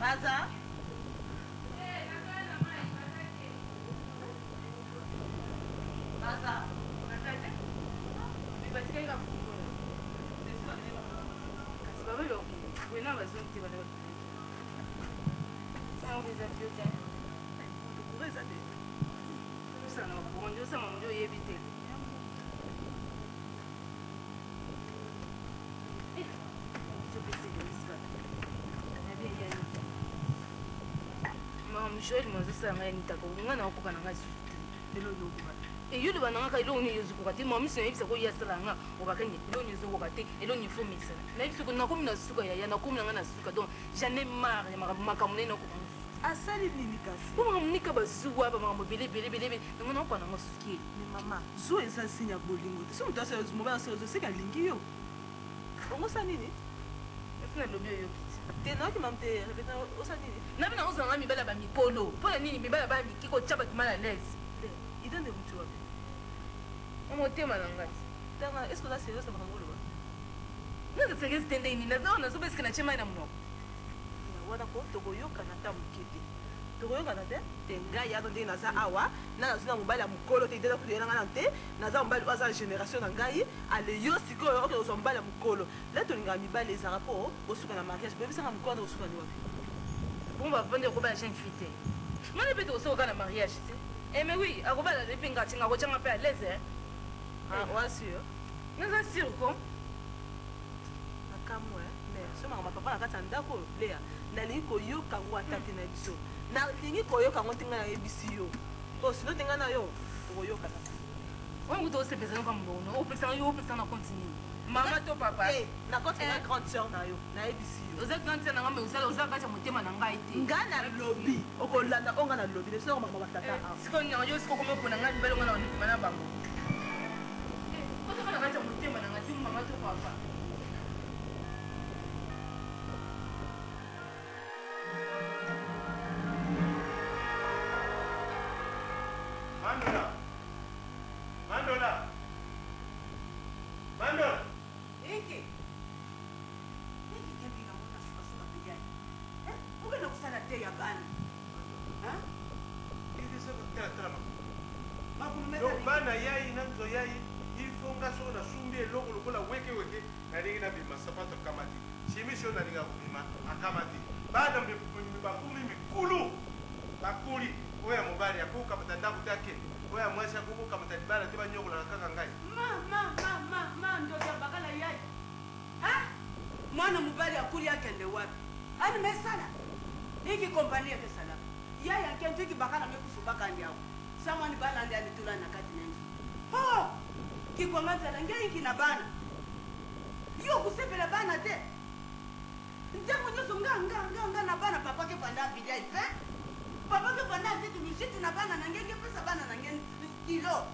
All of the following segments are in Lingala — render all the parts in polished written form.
Baza. Baza. Bibasikanga kukola. Kasi baba lo. Wena bazonti bale. Sao biza byote. Kuweza de. Sana kuonjo sama mjo yebite. Joel Moses anga ni tako ngana okuka nanga suti lelo lokuba yule bananga ka ilo ni yuzu kokati mami sino yibisa ko yasalanga obakanye ilo ni yuzu kokati ilo ni fumisa na yibisa ko nakomi na suka ya nakomi nanga na suka donc j'en ai marre ya makamune na ko asali nini kasi ko mamunika bazuwa ba makambo bele ngona ko nanga suki ni mama zo eza sinya bolingo so mto asa mo ba asa zo seka lingi yo ongo sa nini efuna lobio yo tena ki mamte repeta osanini nabi na ozanga mibala ba mikolo pona nini mibala ba mikiko chaba kimala lezi idende mtu wapi omotema nangati tanga est-ce que la sérieux ça va ngolo ba nanga sérieux tende ini nazo so beske na chema ina mno wana ko tokoyoka na tamukete tokoyoka na te tenga ya donde na za awa na zina mobala mukolo te idela kuyela ngana te na za mobala baza génération na ngai ale yo sikoyo oke zo mobala mukolo la tolinga mibala ezara po osuka na mariage bébé sanga mukolo osuka ni wapi bon ba vendre ko ba jeune fille mona peut osuka na mariage te eh mais oui akobala le pinga tinga ko changa pe à l'aise ah wa sûr naza sûr ko akamwe mais soma ma papa na kata ndako lea nalingi koyoka ngo ataki na biso na lingi koyoka ngo tinga na ebisi yo to sino tinga na yo koyoka na wangu to se pesa ngo mbono o pesa na continue mama to papa na kota na grande sœur na yo na ebisi yo oza grande sœur na ngambe oza kacha motema na ngai te ngana lobby okolanda onga na lobby so ko mama batata siko na yo siko komo pona ngai belo ngana ni mana bango oza kana kacha motema na ngai mama to papa Mandola. Iki. Iki kempi na mona suka pigani. Ugenda kusala te ya bana. Ile sasa tata. Makulumeza. Yo bana yai nanzo yai ifunga so na sumbi eloko lokola weke na lingi na bima sapato kamati. Chimisho na linga kubima akamati. Bana mbakumi mikulu. Bakuli oya mobali akuka batanda kutake. Oya mwasha kubuka mtadibala tiba nyoko na kaka ngai. Ma ndo bakala yai. Ha? Mwana mubali akuli yake nde wapi? Ani mesala. Hiki kompania ke sala. Yai akenti ki bakala mekusubaka ndiao. Samani bala ndi alitula na kati nenji. Oh! Kikwamata na ngai kina bana. Yo kusepela bana te. Njango nyoso nga na bana papa ke panda bidia ife. Papa ke panda te tumishiti na bana na ngenge pesa bana na ngenge kilo.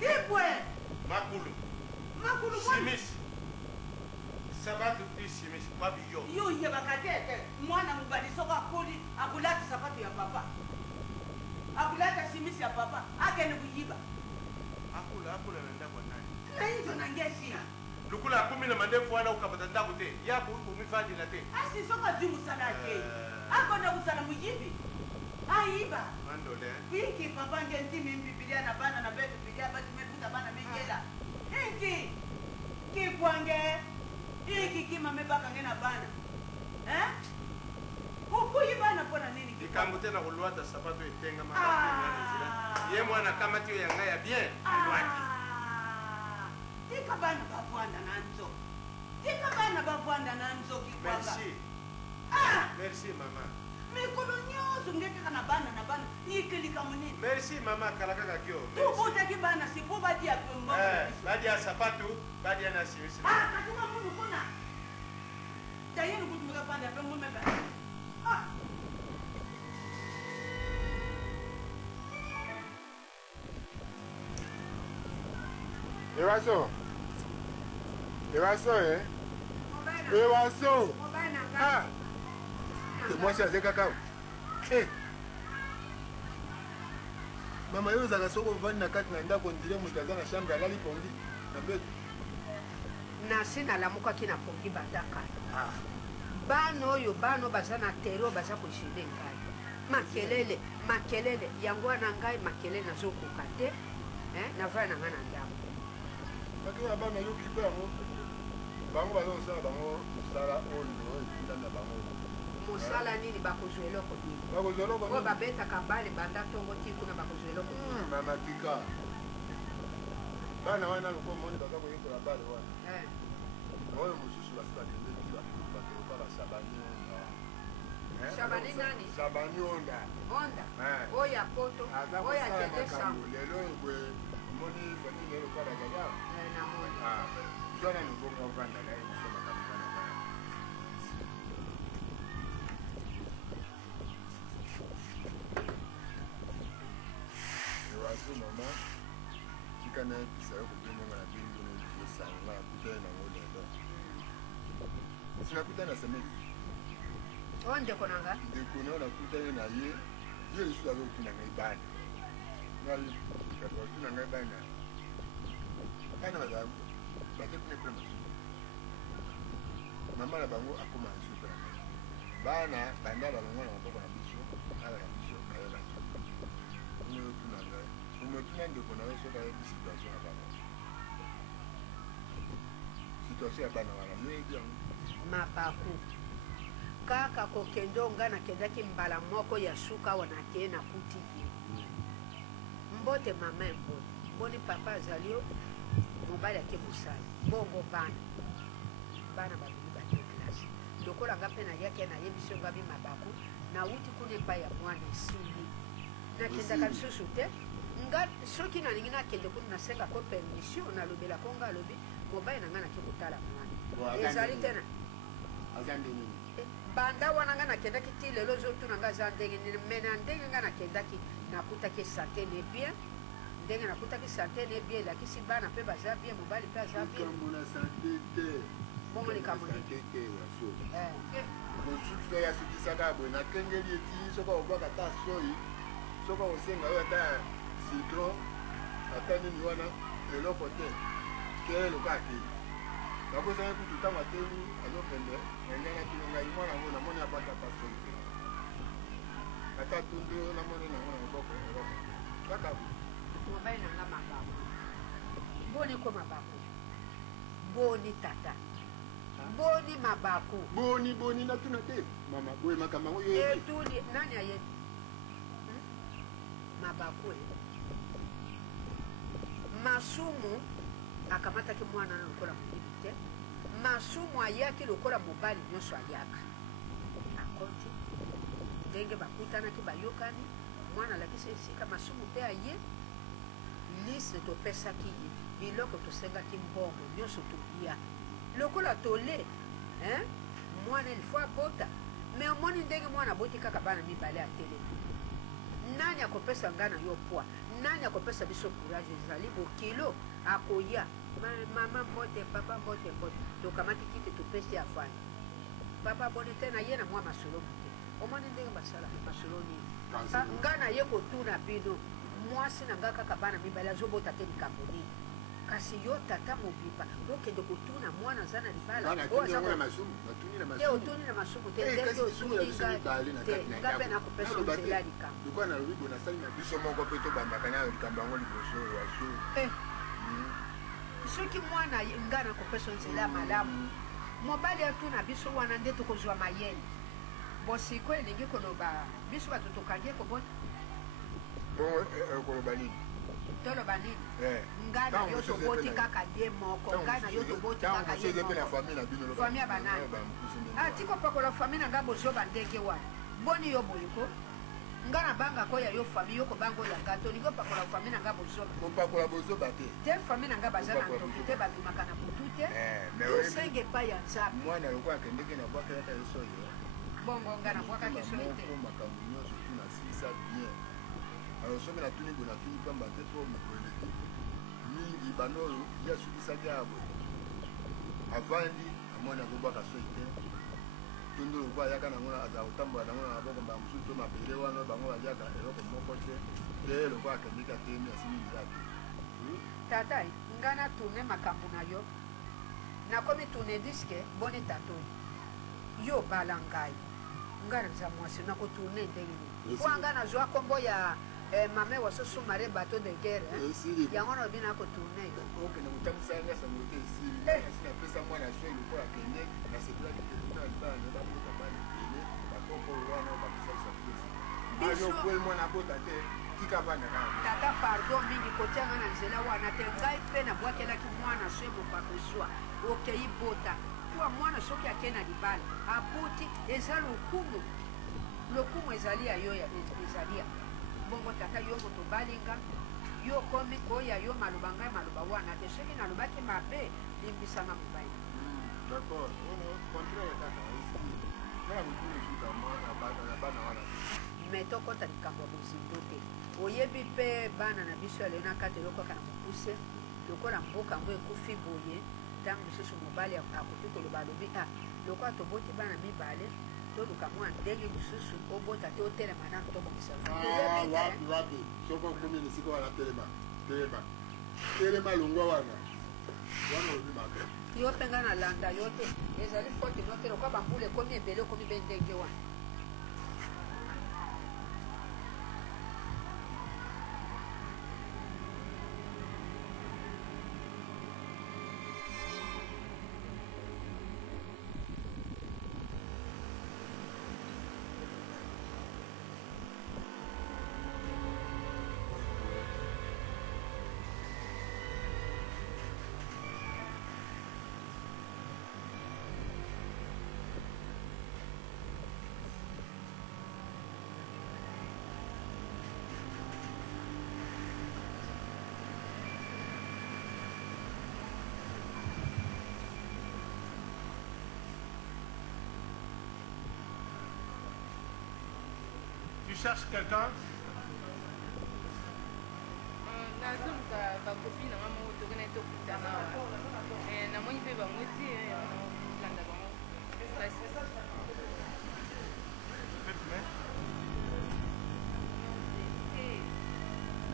Hipwe. Makulu Simisi. Sabato ti simisi babi yo. Yo ye bakatete. Mwana mubali soka akuli akulata sapato ya papa. Akulata simisi ya papa. Akene kuyiba. Akula nenda kwa nani? Na hizo na ngesi. Lukula kumi na mandefu wala ukapata ndaku te. Yapo umifadi na te. Asi soka jumu sana ke. Akonda kusana mujibi. Aiba. Mandole. Wiki papa ngenti mimbibilia na bana na betu bilia bati mefuta bana mengela. Hiki. Kikwange. Hiki kima mebaka ngena bana. Ukuyi bana pona nini? Ikambu tena kuluata sapato itenga makati. Ye mwana kama tiyo ya ngaya bien. Tika bana bavwanda nanzo kikwanga. Merci. Merci mama. Mikolo nyoso ngeke kana bana na bana nikilika munini. Merci mama kalaka kakyo. Tubuta kibana sipo badi ya pembo. Badi ya sapatu, badi ya nasimisi. Katuma munu kuna. Tayenu kutumika pande ya pembo mebe. Ewaso, moi c'est cacao. Mama yo zaka soko vani na kati na ndako ndile mutaza na shamba lali pongi na betu. Na sina la muka kina pongi badaka. bano oyo bano baza na tero baza koshine ngai makelele yango wana ngai makelele nazokoka te navaya na ngai na ndako bakela bana yoki mpe yango bango bazosala bango mosala oyo etindana bango mosala nini bakozwa eloko nini oyo babetaka bale banda ntongo ti kuna bakozwa eloko mamatika bana wana lokomoni baza koyekola bale wana oyo mosusu basi bakende biso bato loka basabani onda sabani nani sabani onda oyo ya poto oyo akende sango lelo ekwe omoni famille lelo kala kaka namoni zwana nobongo ovanda naye mosoma kamukana bana ewaso mama tika nayebisa yo kobengonga na bingo osanga akutani nango lelo sinakutani na semeli oyo ndeko nanga ndeko nao nakutani na ye ye lisusu azokutuna ngai bana otuna ngai bana bana baza kuna kuna mama na bango akoma nsuka na ngai bana banda balongo na maboko na biso ala na biso kayela otuna ngai omotuna ndeko na yo soki ayebi situation ya bango situation ya bana wana yoyebi yango mabaku kaka kokende nga nakendaki mbala moko ya suka awa nakeye nakuti ye mbote mama mbote mboni papa azali yo mobali ake mosala bongo bana babili bake klase lokola nga mpe nayaki nayebisi yo ngabi mabaku nauti kuna epai ya mwana esili nakendaka lisusu te nga soki nalingi nakende kuna nasengako permission nalobelako nga alobi mobali na nga nake kotala mwana ezali te na banda wana nga nakendaki ti lelo ozotuna nga aza ndenge nini me na ndenge nga nakendaki nakutaki sante ne bien ndenge nakutaki sante ne bien elakisi bana mpe baza bien mobali mpe aza bien bongo likambo mosusu yasukisaka boye nakengeli eti soki obwaka ata soi soki osenga oyo ata citron ata nini wana eloko te ke eloka akei bakosaki kutu ntango ateli azokende enganakino ngai mwana ngo namoni abanda pasoi te ata tundu namoni nango na maboko eloko kaka mobali nanga mabaku boni ko mabaku boni tata boni mabaku boni natuna te mama boye makambo yango yo etuli nani ayebi mabaku masumu akamataki mwana na lokola moyibi te masumu ayaki lokola mobali nyonso ayaka akoti ndenge bakutanaki bayokani mwana alakisi esika masumu mpe aye liste topesaki ye biloko tosengaki mbongo nyonso tolia lokola tole mwana elifo abota me omoni ndenge mwana aboti kaka bana mibale atelemi nani akopesa ngai na yo poi nani akopesa biso courage ezali bokilo akoya mama mbote papa mbote tokamati kiti topesi afani papa boni te na ye na mwa masolo mote omoni ndenge basala masolo nini ngai na ye kotuna bino mwasi na ngai kaka bana mibale azobota te likambo nini kasi yo tata mobimba okende kotuna mwana aza na libala te otuni na masumu te ndenge otuni ngai te ngai mpe nakopesa nzela likambo lokwa nalobi bo nasali na biso moko mpe tobandaka na likambo yango liboso waso soki mwana ngai nakopesa nzela malamu mobali atuna biso wana nde tokozwa mayele bosiko elingi koloba biso bato tokangi ekobona koloba nini toloba nini ngai na yo toboti kaka ye moko ngai na yo toboti kaka ye moko fami ya banani atikopakola fami na ngai bozoba ndenge wana boni yo boyiko nga na banga ko ya yo fami yo kobanga oyo nga tolingi opakola fami na nga bozoba kopakola bozoba te te fami na nga baza na ndoki te babimaka na butu te tosenge epai ya nzambe mwana loko akendeki na bwakelaka ye soyo bongo nga na bwakaki soyo te makambo nyonso tuna silisa bien alors soki natuni boye natuni pamba te po mokoleki mingi bano oyo ye asukisaki ya boye avandi amoni azobwaka soki te tondo lokwa ayaka nango aza kotambola nango na maboko mbala mosusu to mabele wana bango baliaka eloko moko te te lokwa akendeki atemi asili nzela te tata nga natune makambo na yo nakomi tune diske boni tato yo bala ngai ngai naza mwasi nakotourne ndenge nini po anga nazwa nkombo ya mame wasosumare bateau de guerre yango na bina kotourne okende kotambwisa nga sango te esili asi napesa mwana so lokola kende nasepelaki telefone ya libala ne babota bana pene bakoko wana bakisa surprise ayo mwana bota te tika bana kaka tata pardon mingi kotianga na nzela wana te ngai mpe nabwakelaki mwana so mopakozwa okei bota kuwa mwana soki ake na libala aboti eza lokumu ezali ya yo ezali ya bongo tata yo moto balinga yo komi koya yo maloba ngai maloba wana te soki nalobaki mabe limbisanga mobali d'accord contraire kaka ngai mokulu ezuka mwana na bana wana me tokɔta likambo ya bozindo te oyebi mpe bana na biso ya leo na kati elokaka na mokuse lokola mboka yango ekufi boye ntango mosusu mobali akoki koloba alobi lokola toboti bana mibale toluka mwa ndenge mosusu obota te otelema nano tobongisa wapi soko okomi esika wana telema longwa wana olobi mabe yo mpe ngai nalanda yo te ezali fote no te lokola bambula ekomi ebele okomi be ndenge wana Tu cherches quelqu'un? nazoluka bakopi na nga moko tokende tokutana namoni mpe bamweti landa bango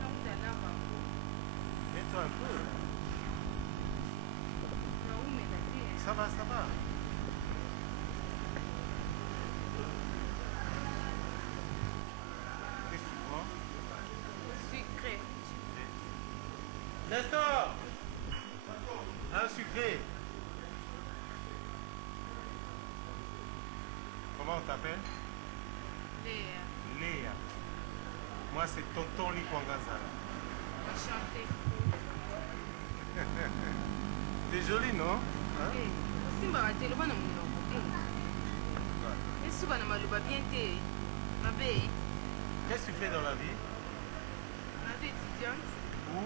nakutana bango Mets-toi un peu. naumela te Ça va, ça va. Qu'est-ce que tu prends? sucré Nestor! Un sucré. Comment on t'appelle? Léa Léa. Moi, c'est Tonton Likwangaza. enchanté T'es jolie, non? Hein? osimbaka te loba na monoko esuka na maloba bien te mabe Qu'est-ce que tu fais dans la vie? naza étudiante Où?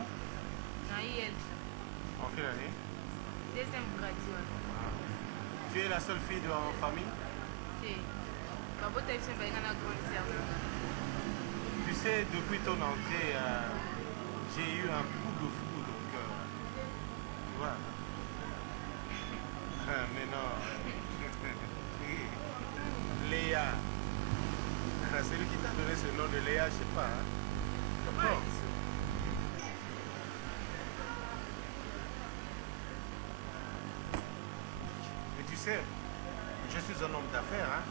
na IEL En quelle année? deuxième graduate Tu es la seule fille de la famille? te babota biso balinga na grande sœur Tu sais, depuis ton entrée, j'ai eu un coup de foudre au cœur. Tu vois? Mais non. Léa. C'est lui qui t'a donné ce nom de Léa, je sais pas. Hein? Comment? Mais tu sais, je suis un homme d'affaires. Hein?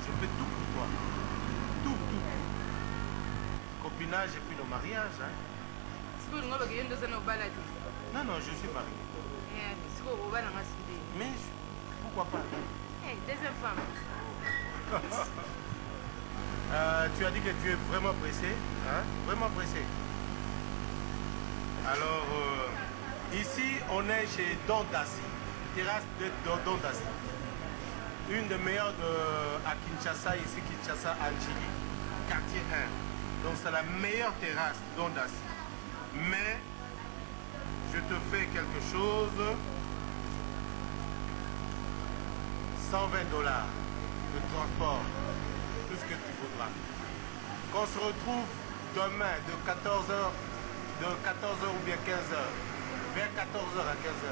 Je fais tout pour toi. Tout. Copinage et puis le mariage. Hein? sikoyo olinga bakeyo ndoza na obala te Non, je suis marié. sikoyo obala nga side Mais pourquoi pas? deuxième femme Tu as dit que tu es vraiment pressé. Hein? Vraiment pressé. Alors, ici, on est chez Don Dassi. Terrasse de Don Dassi. Une des meilleures à Kinshasa, ici, Kinshasa, Anjili. Quartier 1. Donc, c'est la meilleure terrasse Don Dassi. Mais, je te fais quelque chose. 120 $. De transport. Tout ce que tu voudras. Qu'on se retrouve demain de 14h ou bien 15h. Vers 14h à 15h.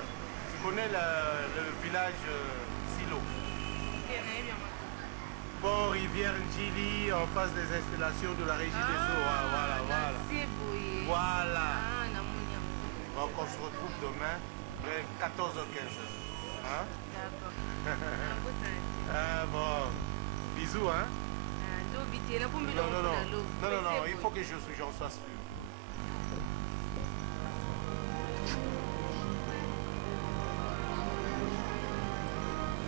Tu connais le village Silo? nayebi yango Pont Rivière Njili en face des installations de la régie des eaux. Voilà. nasie boye Voilà. namoni yango Donc on se retrouve demain vers 14h 15h. Hein? d'accord nabotana te Ah bon. Bisous, hein? Non, Il faut que j'en sois sûr.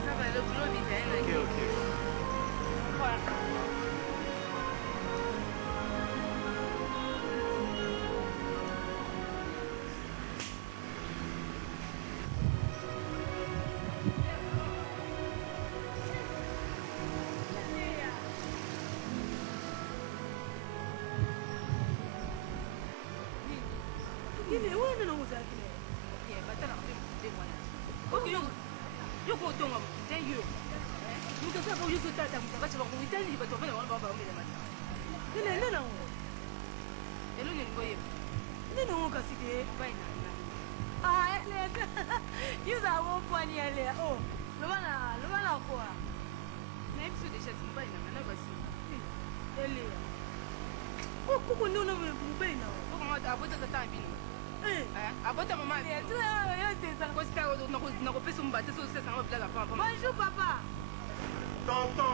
Ça va, le boulot vite, hein? Ok. Voilà. Bonjour, papa. Tonton.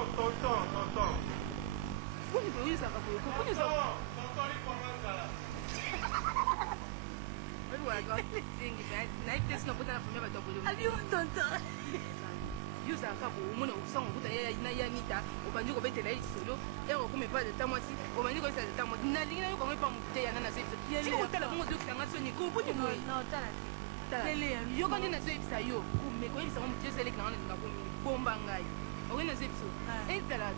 yozalaka komona osango okuta ya nita obandi kobetela ye lisolo yaka okoma epa leta mwasi obandi koyesa leta mwasi nalingi nayoka ngo epa motu te yana nazoyebisa tika kotala bongo ozokisanga soni koboni boye yoka nde nazoyebisa yo kome koyebisa ngo motu yoseleki nango nalinga bomba ngai okoyi nazoyebisa ezala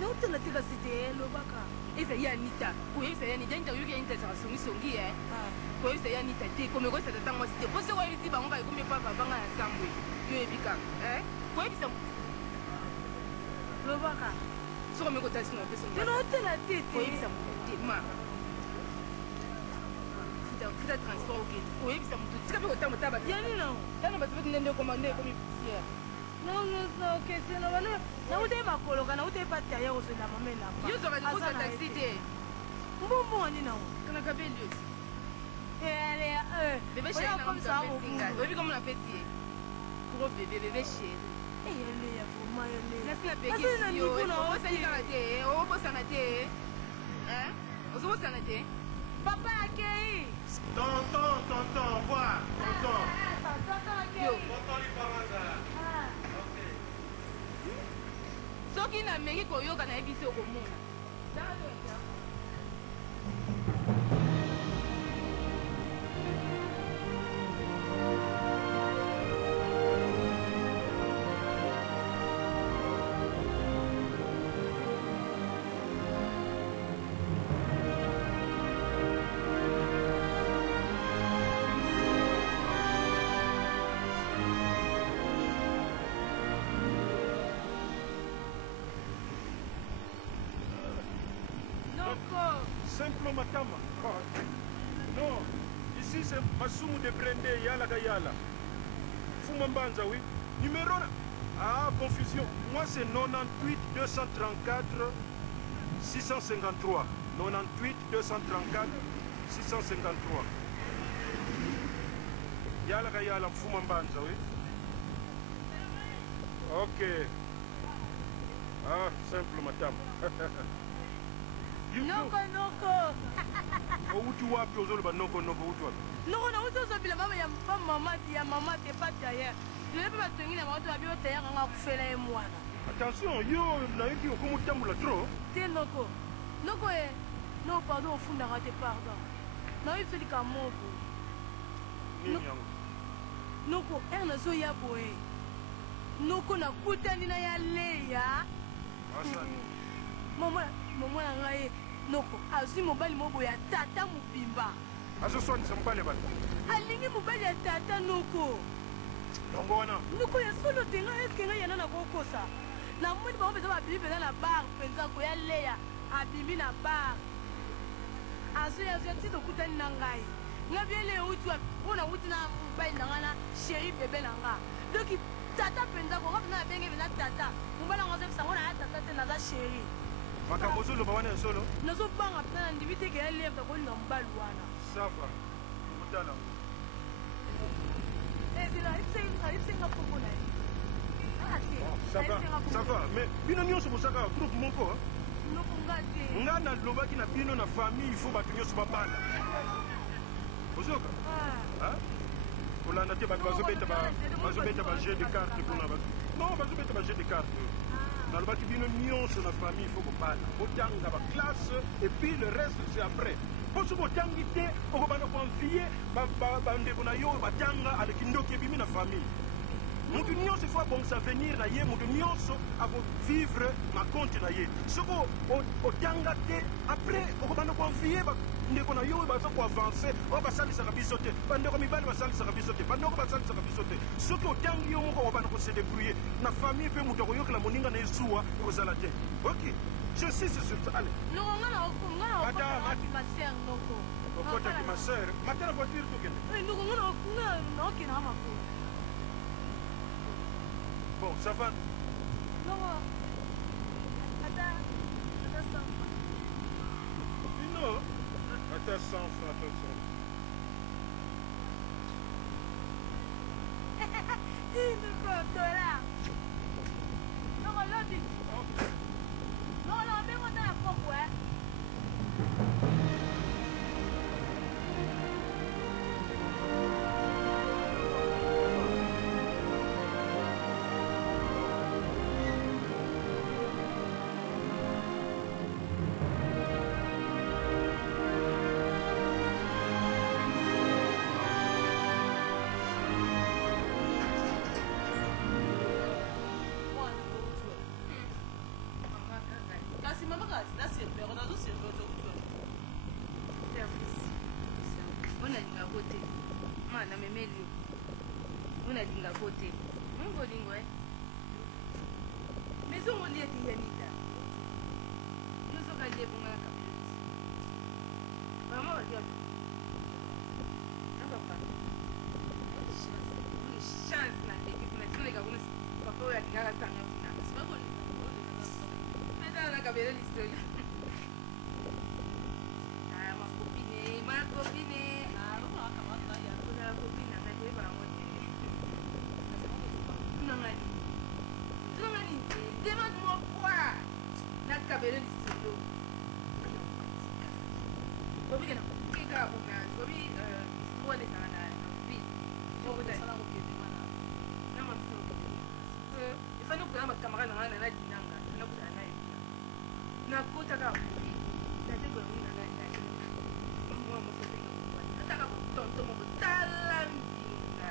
nautala te kasi te elobaka eza ye anita koyebisa ye anita nita yoki anita ezaka songisongi e koyebisa ye anita te kome koyebisa tata mwasi te po se koyebisi bango baekomi epa babanga na sambwe yoyebika koyebisa lobaka soko meko tasi na peso nautala te koyebisa motu te ma futa transport okende koyebisa motu tika mpe kotamotaba yani nango tana bato beti ndende ekoma nde ekomi poussière naute makoloka naute pati aya kozela mama elamba yozwaka likosa taxi te mbumbu wani nango kanaka beli osi bebe bebe chéri oyebi komo na feti ye kuro bebe chéri nasina pekesi yo obosani kaka te obosana te ozobosana te papa akei Tonton, voir. Tonton. Yo. Tonton lipamanzala. Soki na meki koyoka na ebisi okomona. Simple Matama. Non, ici c'est Massoumou de Brendé, Yala Gayala. Fumambanza, oui. Numéro là. Ah, confusion. Moi c'est 98 234 653. 98 234 653. Yala Gayala, Fumambanza, oui. Ok. Ah, simple Matama. Noko. Outi wapi ozoloba noko outi wapi? Noko na uti ozobila mama ya mama te pati ayer. Lelo mpe batongi na bango to babi otaya kanga kufela ye mwana. Attention, yo nayoki okomotambola trop. Te noko. Noko no pardon ofundaka te pardon. Nayobi soli ka moko. Nini yango? Noko nazoya boye. Noko nakutani na ya leya. Asani. Mama na ngai noko azwi mobali moko ya tata mobimba azoswanisa mobali bana alingi mobali ya tata noko longo wana noko ya solo te ngai eske ngai yana nakokosa namoni bango mpenza babimi mpenza na bar mpenza koya leya abimi na bar azoya ti tokutani na ngai ngai biele euti wapi mpo na uti na mobali na ngai na sheri bebe na nga donki tata mpenza konga mpenza nabenge mpenza tata mobali yango azobisango na ya tata te naza sheri makambo ozoloba wana ya solo nazobanga mpenza na ndimi teke ya lèvre kolinga mobali wana sava kotala ezela ayibisenga mpongo na ye Ça va. Mais bino nyonso bosaka groupe moko. Nga na lobaki na bino na famille il faut bato nyonso babala. Ozoka? Ah. Olanda te bato bazobeta ba jeu de cartes kuna ba. Non, bazobeta ba jeu de cartes. Na lobaki bino nyonso na famille il faut babala. Botanga ba classe et puis le reste c'est après. Poso botangi te okobana konfier ba ndeko na yo batanga aleki ndoki ebimi na famille. Mutu nyonso faut abongisa avenir na ye, mutu nyonso akovivre makonte na ye. Soko otanga te après okobanda konfier ndeko na yo baza koavance oyo basalisaka biso te, bandeko mibali basalisaka biso te, bandeko basalisaka biso te. Soki otangi yo moko okobanda kose débrouiller na famille mpe mutu akoyokela moninga na ye zuwa ekozala te. Ok, j'insiste sur ça. Allez. Okotaki ma sœur, mata na voiture tokende. Bon, ça va. Non. Non. Attends, 100 francs, unalinga kote mungu lingo maison on dit yanita nous sommes allés pour la capitale maman regarde papa chance na l'équipe na sio les gars papa ya kigala sana na c'est pas mais dans la capitale l'histoire ah ma copine demande-moi quoi na kabele lisolo bobi kana kika bona bobi histoire de sana na vie bobi de sana ko kete mana na ma so ko ifano ko ma kamera na na dinanga na ko na na ko ta ka bobi na te ko na na mo mo so te ko na ta ka bo tonto mo talambinga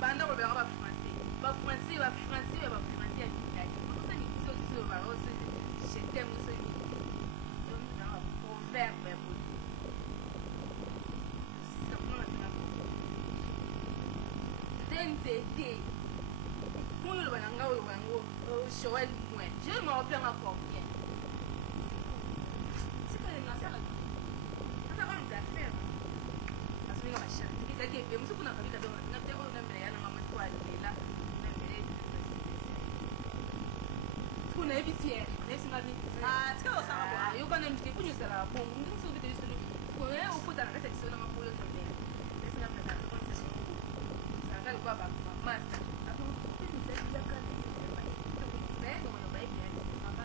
banda ko ba français ba français je t'aime ce proverbe dentete mon le bananga o bango shoel moi je me rappelle encore bien c'est pas une affaire ça va me faire parce que ma chère qui t'a dit mais kuna kabisa ndio na teko na mbele yana mama kwa lela na mbele kuna hivi tie nesi ngani tika osanga kwa yo kana mtike kunyo sala kwa mungu so bite sulu kwa wewe ukuta na kata kisona mapulo tobe nesi ngani na kwa sasa sanga kwa ba master ato kunyo sala kana ndio wana baibi yani mama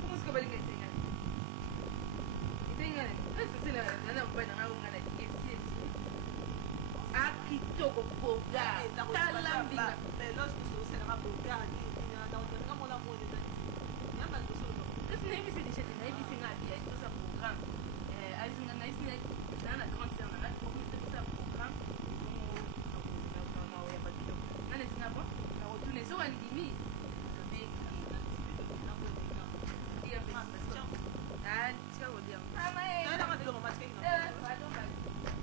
como se kabali ngani ngani ngani nesi sina na mbana ngao ngana kitoko boga talambinga pero eso será más boga aquí na otra mola moja na mas do solo esse nem se deixa de nem se ngadia isso é program aí se não isso nem na grande cena na como isso é program como não é batido na nesse na bom na outro nesse o andimi também na boa dia mais ah tchau dia ah mas dá uma dilo mais que não vai não vai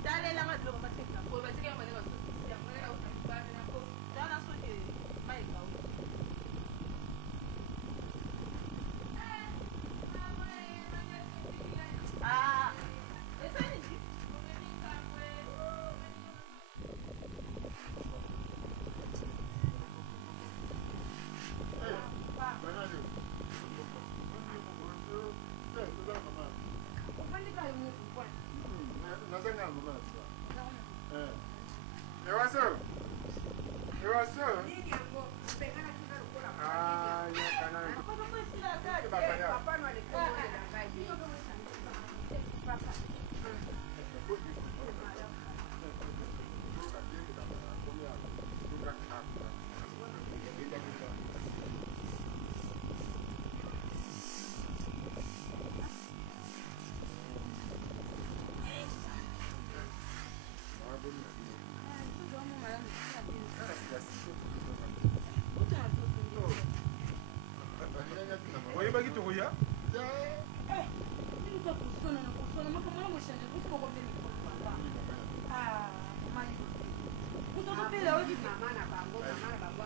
dá lá mais dilo mais que não pô vai ser que amanhã dá na sua que mai Ewaso. Ewaso. Nini yango mpengana kuna lokola Ah, nyakana. papa no alikuwa na ngai papa Oye, bagito ko ya? mama na bango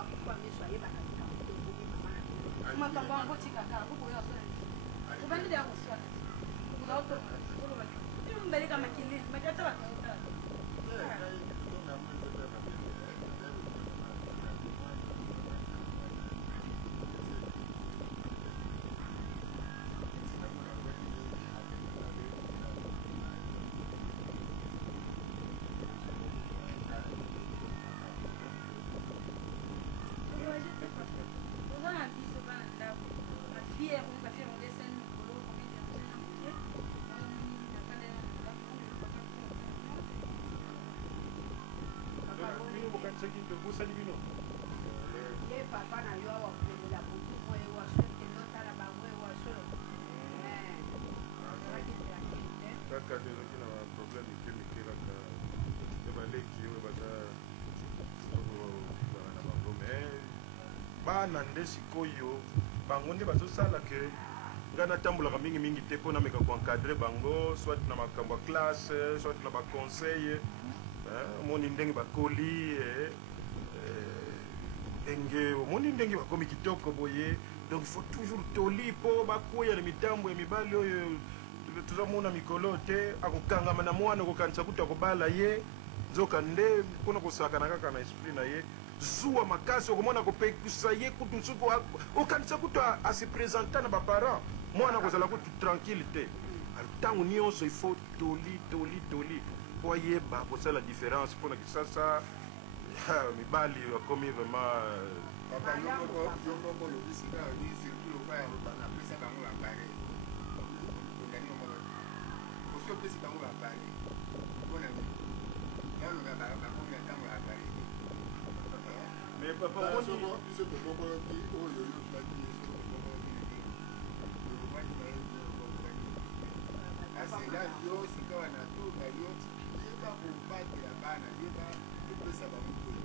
akufa miso ayebaka makambo yango tikaka kukoya obandeli ya kosala mbeleka makili makata bakauta ye papa na yo awa kolela butu mo ewaso enotala bango ewaso azalaki tranquille kaka ezalaki na problème mike mike kaka ya baleki oyo baza na bango mais bana nde sikoyo bango nde bazosala ke ngai natambolaka mingimingi te mpo nameka koencadre bango soit na makambo ya classe soit na baconseil omoni ndenge bakoli ndenge omoni ndenge bakomi kitoko boye donc il faut toujours toli mpo bakweya na mitambo ya mibali oyo tozomona mikolo te akokangama na mwana okokanisa kutu akobala ye nzoka nde mpona kosakana kaka na esprit na ye zuwa makasi okomona kopekisa ye kutu soki okanisa kutu asipresenta na baparent mwana kozala kutu tranquille te ntango nyonso il faut toli po ayeba kosala différence mpona kisasa mibali bakomi vraiment Papa, yo moko lobisi na ni surtout loba na pesa bango la pare. Ndani mo mo. Oso pesa bango la pare. Bona ni. Ya lo ga ba ko mi tango la pare. mais papa Papa, on so biso ko moko ki o yo yo la ki so ko moko ki. Yo ba ni na yo ko ko ni. Asila yo sika wana tu na yo. Ye ba ko ba ya bana, ye ba pesa bango ko ni.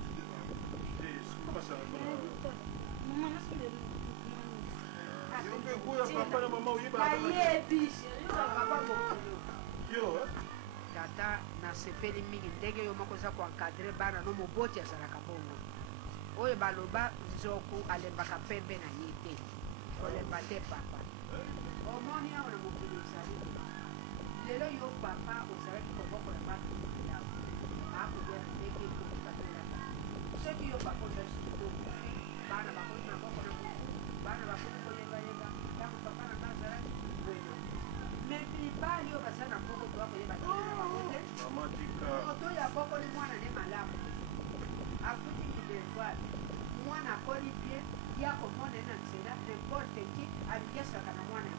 tata nasepeli mingi ndenge yo moko oza koencadre bana no moboti azalaka bongo oyo baloba nzoku alembaka pembe na ye te kolemba te papa omoni awo na mokili ozali lelo yo papa ozalaki kobokola bana yao akolia na ndenge kokatolaka soki yo papa ozali sukitoku bana bakoli na boko na motu bana bakoli koyengayenga ntango papa na nga azalaki bueno me mibali oyo baza na boko toa koyeba na bango te moto oyo abokoli mwana ne malamu akuti midevoile mwana akoli bien ya komona na nzela neporte ki alingi asaka na mwana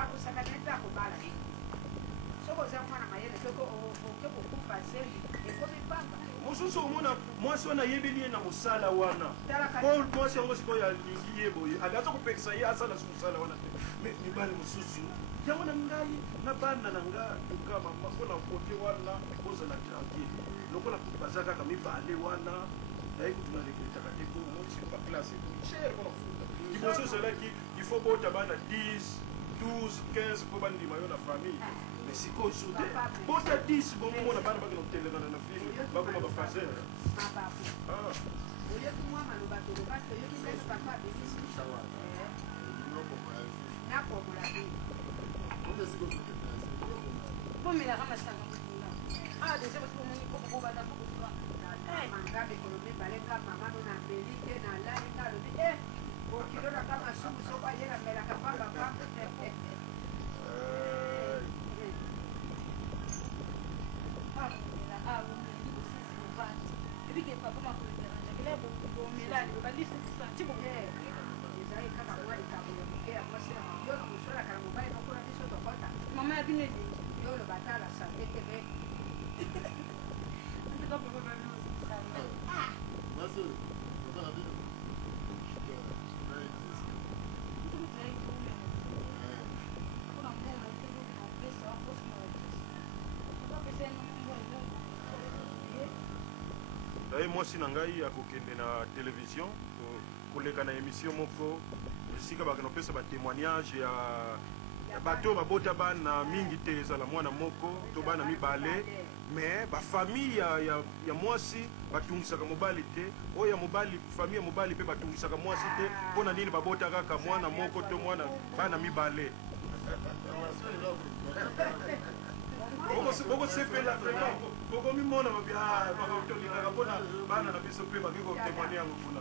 akosaka ne mpe akobala ye soki oza mwana mayele soki oke kokufa zembi ekomi pamba mosusu omona mwasi wana ayebeli ye na mosala wana po mwasi yango sikoyo alingi ye boye aza kopekisa ye asala so mosala wana te mais mibali mosusu yango na ngai na bana na nga tokama mpona kote wana kozala tranquille lokola baza kaka mibale wana naye kutu naregretaka te po monisiko baklasse cher mpona kofuta liboso ezalaki il faut bota bana 10 12 15 mpo bandima yo na famille mais sikoyo so te bota 10 bomomona bana bakena kotelekana na file bakoma bafaser mababu oyoki mwa maloba tolobaki oyoki ndenge papa abimisi nakomola te bomelaka masanga mokula deja basi bomoni kobobata kokoa mangabe kolo mibale nga mama no na mbeli te na lali nga alobi okilo na ka masumu soko aye na mbelaka pamba pamba puis que papa m'a posé un jacket là bon mais là il va dire ça tu bon ezali kaka mwali kabula moke ya mwasi na yo na mosolaka na mobali moko na biso tokota maman ya bino ede yo oloba tala sante te me ndika papa ba bino Merci. Bonsoir à vous. Very nice. Daye mwasi na ngai akokende na télévision koleka na émission moko esika bakanopesa batémoignage ya bato babota bana mingi te ezala mwana moko to bana mibale mais bafamille ya mwasi batungisaka mobali te oyo ya mobali famille ya mobali mpe batungisaka mwasi te mpo na nini babota kaka mwana moko to mwana bana mibale bokosepela bokomimona babi tolingaka mpona bana na biso mpe baki kotémoigne yango kuna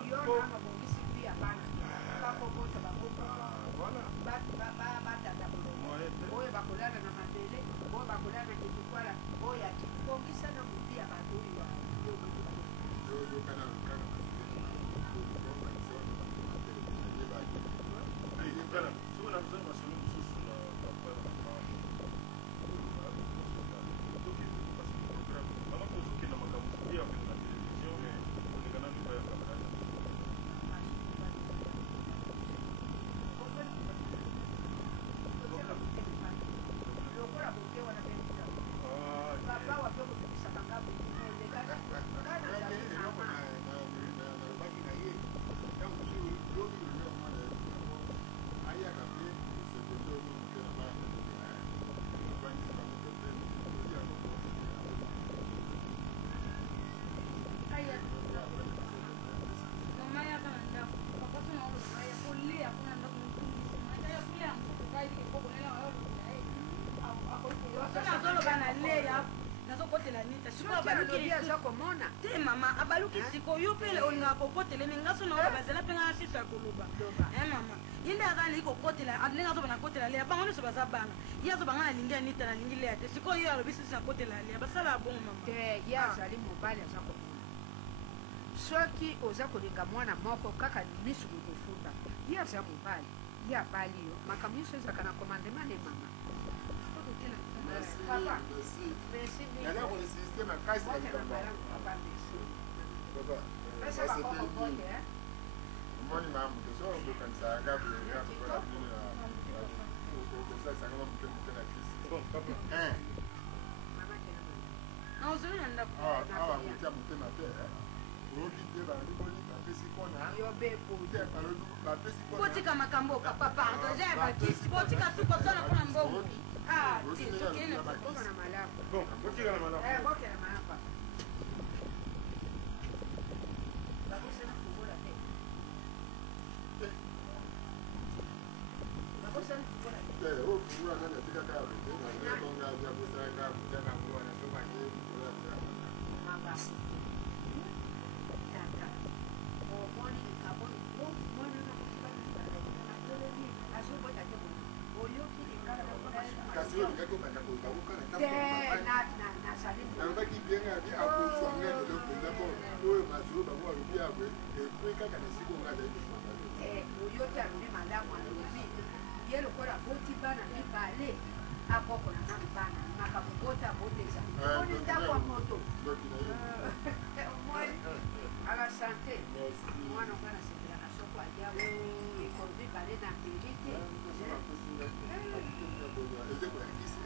oyo bakolala na mabele oyo bakolala na kitukwala oyo akibongisa na mobi ya bato oyo te mama abaluki siko yo mpe olingaka kokotela me ngaso na oyo bazela mpe nga siso ya koloba mama ye nde aka alingi kokotela ndenge azobana kotela leya bango nyonso baza bana ye azobanga nalingi anita nalingi leya te sikoyo yo alobi sisi nakotela leya basala ya bongo mama te ye azali mobali aza komona soki oza kolinga mwana moko kaka misu kokofunda ye aza mobali ye abali yo makambo nyonso ezalaka na commandement ne mama papa merci Moni mambo kesho kukanisa ngapi kwa nini na sasa kama mtu na Kristo. Bon, papa. mama kena na ozoli na ndako Awa kutia mutema te. Roki te ba liboni ba pesi kona. yo bebo Te ba lodu ba pesi kona. botika makambo papa pardon j'ai bakisi botika suko sana kuna mbongo ti tokene boko na malamu Bon, botika na malamu. bokena malamu papa bakosana kubola te bakosana kubola te O kura na tika ka ba te na bonga ya kusanga kutaka ngwa na soma ke kura ta. mama tata omoni kaboni omoni na kusibana na telemi azobota te oyoki lingala na Kasi yo ngako banda ko ba ko na te na sali na baki bienga bi akoso ngene lo penda ko oyo mazuru ba mo bi abwe e kweka kana siko ngada ni. oyoki alobi malamu alobi ye lokola boti bana mibale akokola nanu bana makambo bota boteza oni ndako ya moto moi ala sante mwana nga nasepela na soko aliabo ekolo mibale na mbeli te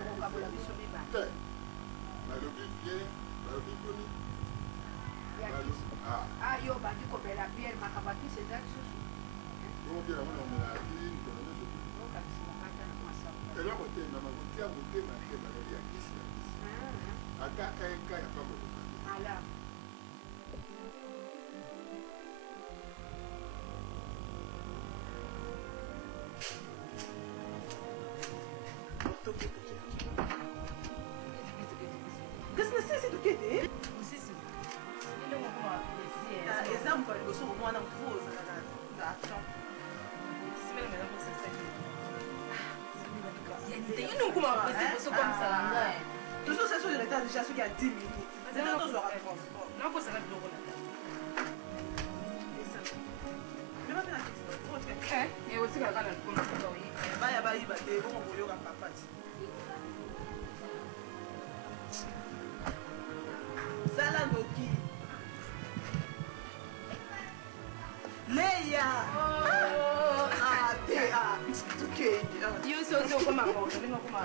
okokabola biso mibale balobi bien balobi koni yo bandi komela biere makambo akisi eza lisusu okela mona omela akili nkolo nyonso okabisilakata na mwasa eloko te mama kotia motema te balobi ya kisi na kisi ata enka ya pamba malamu kasi na sisi tokete osisi ile mokoma exemple ya liboso komwana motu ozala na action ino mokoma bapesi bosokomisa ngai toujours ça sur le temps déjà soki ya 10 minutes nzela tozwaka transport nakosala biloko na Yo como hago, tengo como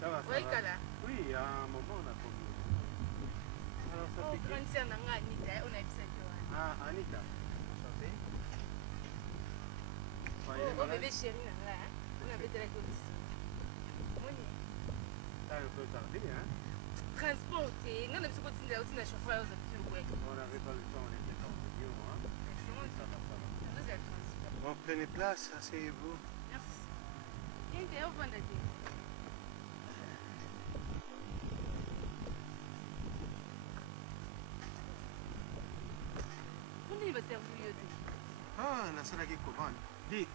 Ça va, Oui, Kala. Oui, à un moment, on a commis. Alors, ça Oh, fait qui? grande sœur Nanga Anita, on a vu ça. Ah, Anita. Enchanté. Oh, bébé chéri Nanga, on a fait la police. Ça un peu tardé, hein? Transporté, non, on a besoin de continuer à chauffer aux habitudes. On n'avait pas le temps, on était en réunion, hein? Ça va, ça va. Vous êtes transport. Bon, prenez place, asseyez-vous. Merci. Quem tem o banda dele? Quando ele vai ter voulu Ah, la salle qui commande. Dis,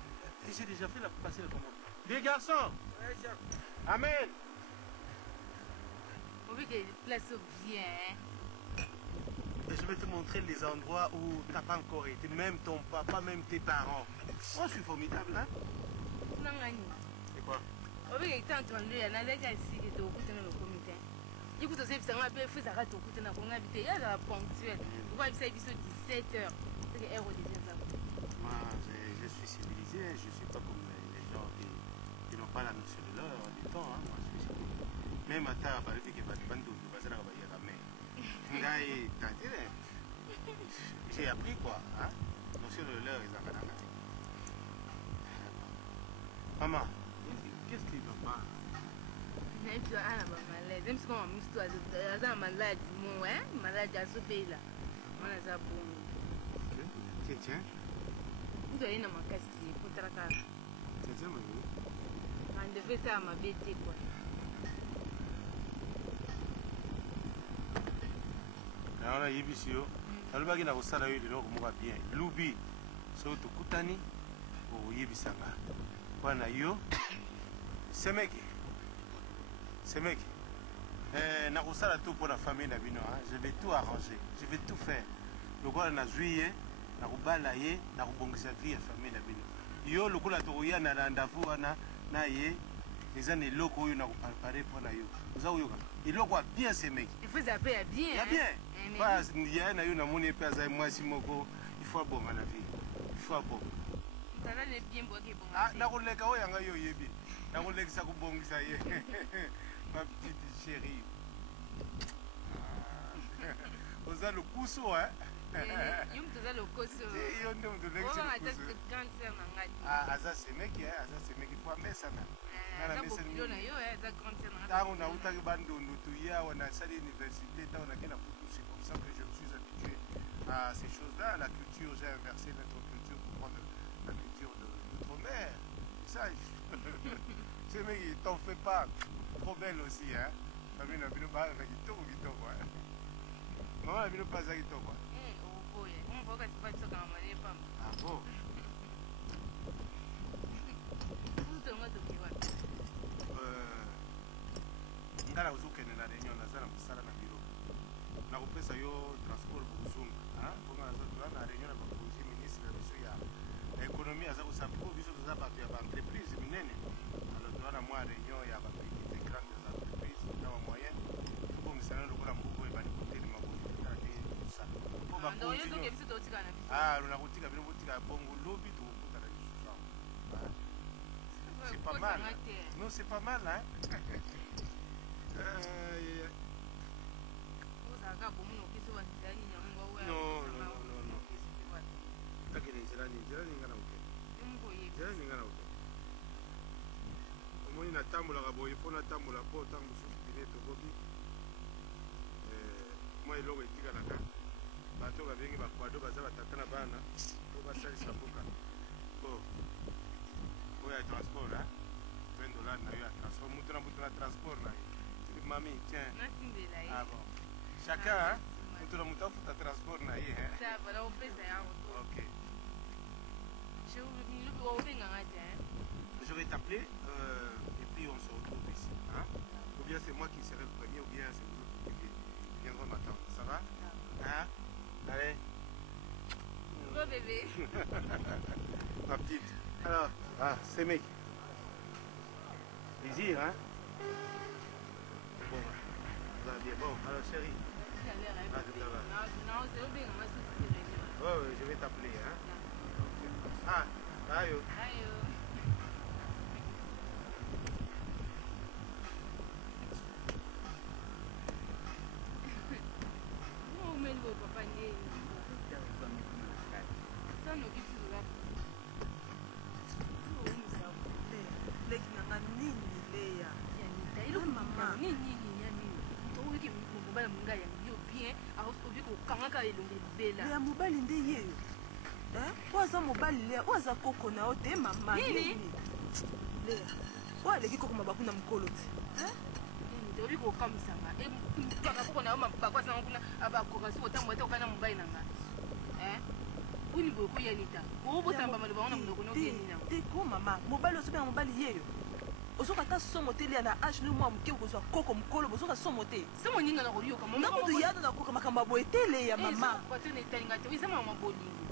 j'ai déjà fait passer la commande. Dis, garçon! Amen! On veut que place bien. Je vais te montrer les endroits où tu n'as pas encore été, même ton papa, même tes parents. Moi, je suis formidable, hein? Non, non. C'est quoi? On veut que tant on lui a n'a qu'à ici que tu écoutes dans le comité. Il faut que tu aies un peu de ça, tu écoutes dans le comité. Il y a la ponctuelle. Tu vois, il s'est 17h. C'est que héros des gens. Moi, je suis civilisé, je ne suis pas comme les gens qui n'ont pas la notion de l'heure, du temps, hein? Moi, je suis civilisé. Même à ta barre, qui va te vendre, tu vas te la main. J'ai appris quoi, hein? Notion de l'heure, ils en ont. Maman, qu'est-ce qui va pas? Même si on a malade, même si on a mis tout à l'heure, malade, malade à ce pays-là. On a ça bon. Tiens. Vous avez une casse pour te la casse. Tiens, maman. On devait faire à ma bête, quoi. Alors là, Yébissio, le bagage n'a pas ça là, il est là, on va bien. Loubi, c'est au Kutani, au Yébissanga. Voilà, yo, c'est mec. N'a pas ça tout pour la famille, je vais tout arranger, je vais tout faire. Le gars n'a juillet, n'a pas balayer, n'a pas bon sa vie à famille, yo, le coup la touria n'a rendez-vous, n'a yé. Les années locaux, ils n'ont pas préparé pour la yo. Vous avez vu, il a bien ces mecs. Il faut appeler bien. Il y a bien. Il y a une monnaie pas à moi, si moko. Il faut bon à la vie. Il faut bon. Ça va être bien bon. Ah, n'a pas le cas où il y a yo yebi. N'a pas le cas où bon ça y est. Ma petite chérie. Vous avez le cousseau, hein? Il me donne le cousseau. Il me donne le cousseau. Ah, ça c'est mec, ça c'est mec. Il faut mettre ça. Tango na utaki bandundu tuya wanasali université tango na kila kutu, c'est comme ça que je me suis habitué à ces choses-là. La culture, j'ai inversé notre culture pour prendre la culture de l'outre-mer. Ça, ce mec, il t'en fait pas trop belle aussi, hein. Famille n'a pas avec tout quoi. Maman n'a pas ça qui quoi. Ah bon? Ngala uzukene na réunion nazala musala na biro na kupesa yo transport buzunga konga nazo na réunion na bakonzi ministre na biso ya économie aza kusapo biso za bato ya ba entreprise minene alors tuna mwa réunion ya ba petite grande entreprise na ba moyen pour misana lokola mbugo e bali kote ni maboyi tata ça pour ba konzi luna kutika bino kutika bongo lobi to kuta na biso c'est pas mal non c'est pas mal hein. No. Lakini jirani ngana uke. Omoni na tambula ka boye pona tambula po tangu suki nde tokoki mwa eloko etikalaka bato babengi bakwado baza batata na bana po basalisa mboka bo oyo ya transport $20 na yo ya transport mutu na mutu na transport na ye mami tiens ah bon chacun mutu na mutu afuta transport na ye ok je vais t'appeler et puis on se retrouve ici hein? Ou bien c'est moi qui serai le premier ou bien c'est vous qui viendront m'attendre ça va hein? Allez Go bébé. ma petite alors c'est mec plaisir hein bon ça va bien bon alors chérie tout à l'heure ouais je vais t'appeler hein bye papa leki nanga nini leya leya mobali nde ye oyo aza mobali leya oyo aza koko na yo te mama nini leya oyo aleki koko mabaku na mokolo te obi kokamisanga kaka koko na yo bakwasanga kuna abakoka soki otambola te okana mobali na nga kuni boye koyanita obotamba maloba wana monoko nokenina te ko mama mobali ozobenga mobali yeyo ozoka ata somo te leya na age no mwa moke okozwa koko mokolo bozoka somo te somo ninga na kolioka nakutu yano nakoka makambo ya boye te leya mama batone etalinga te eza mama bolingo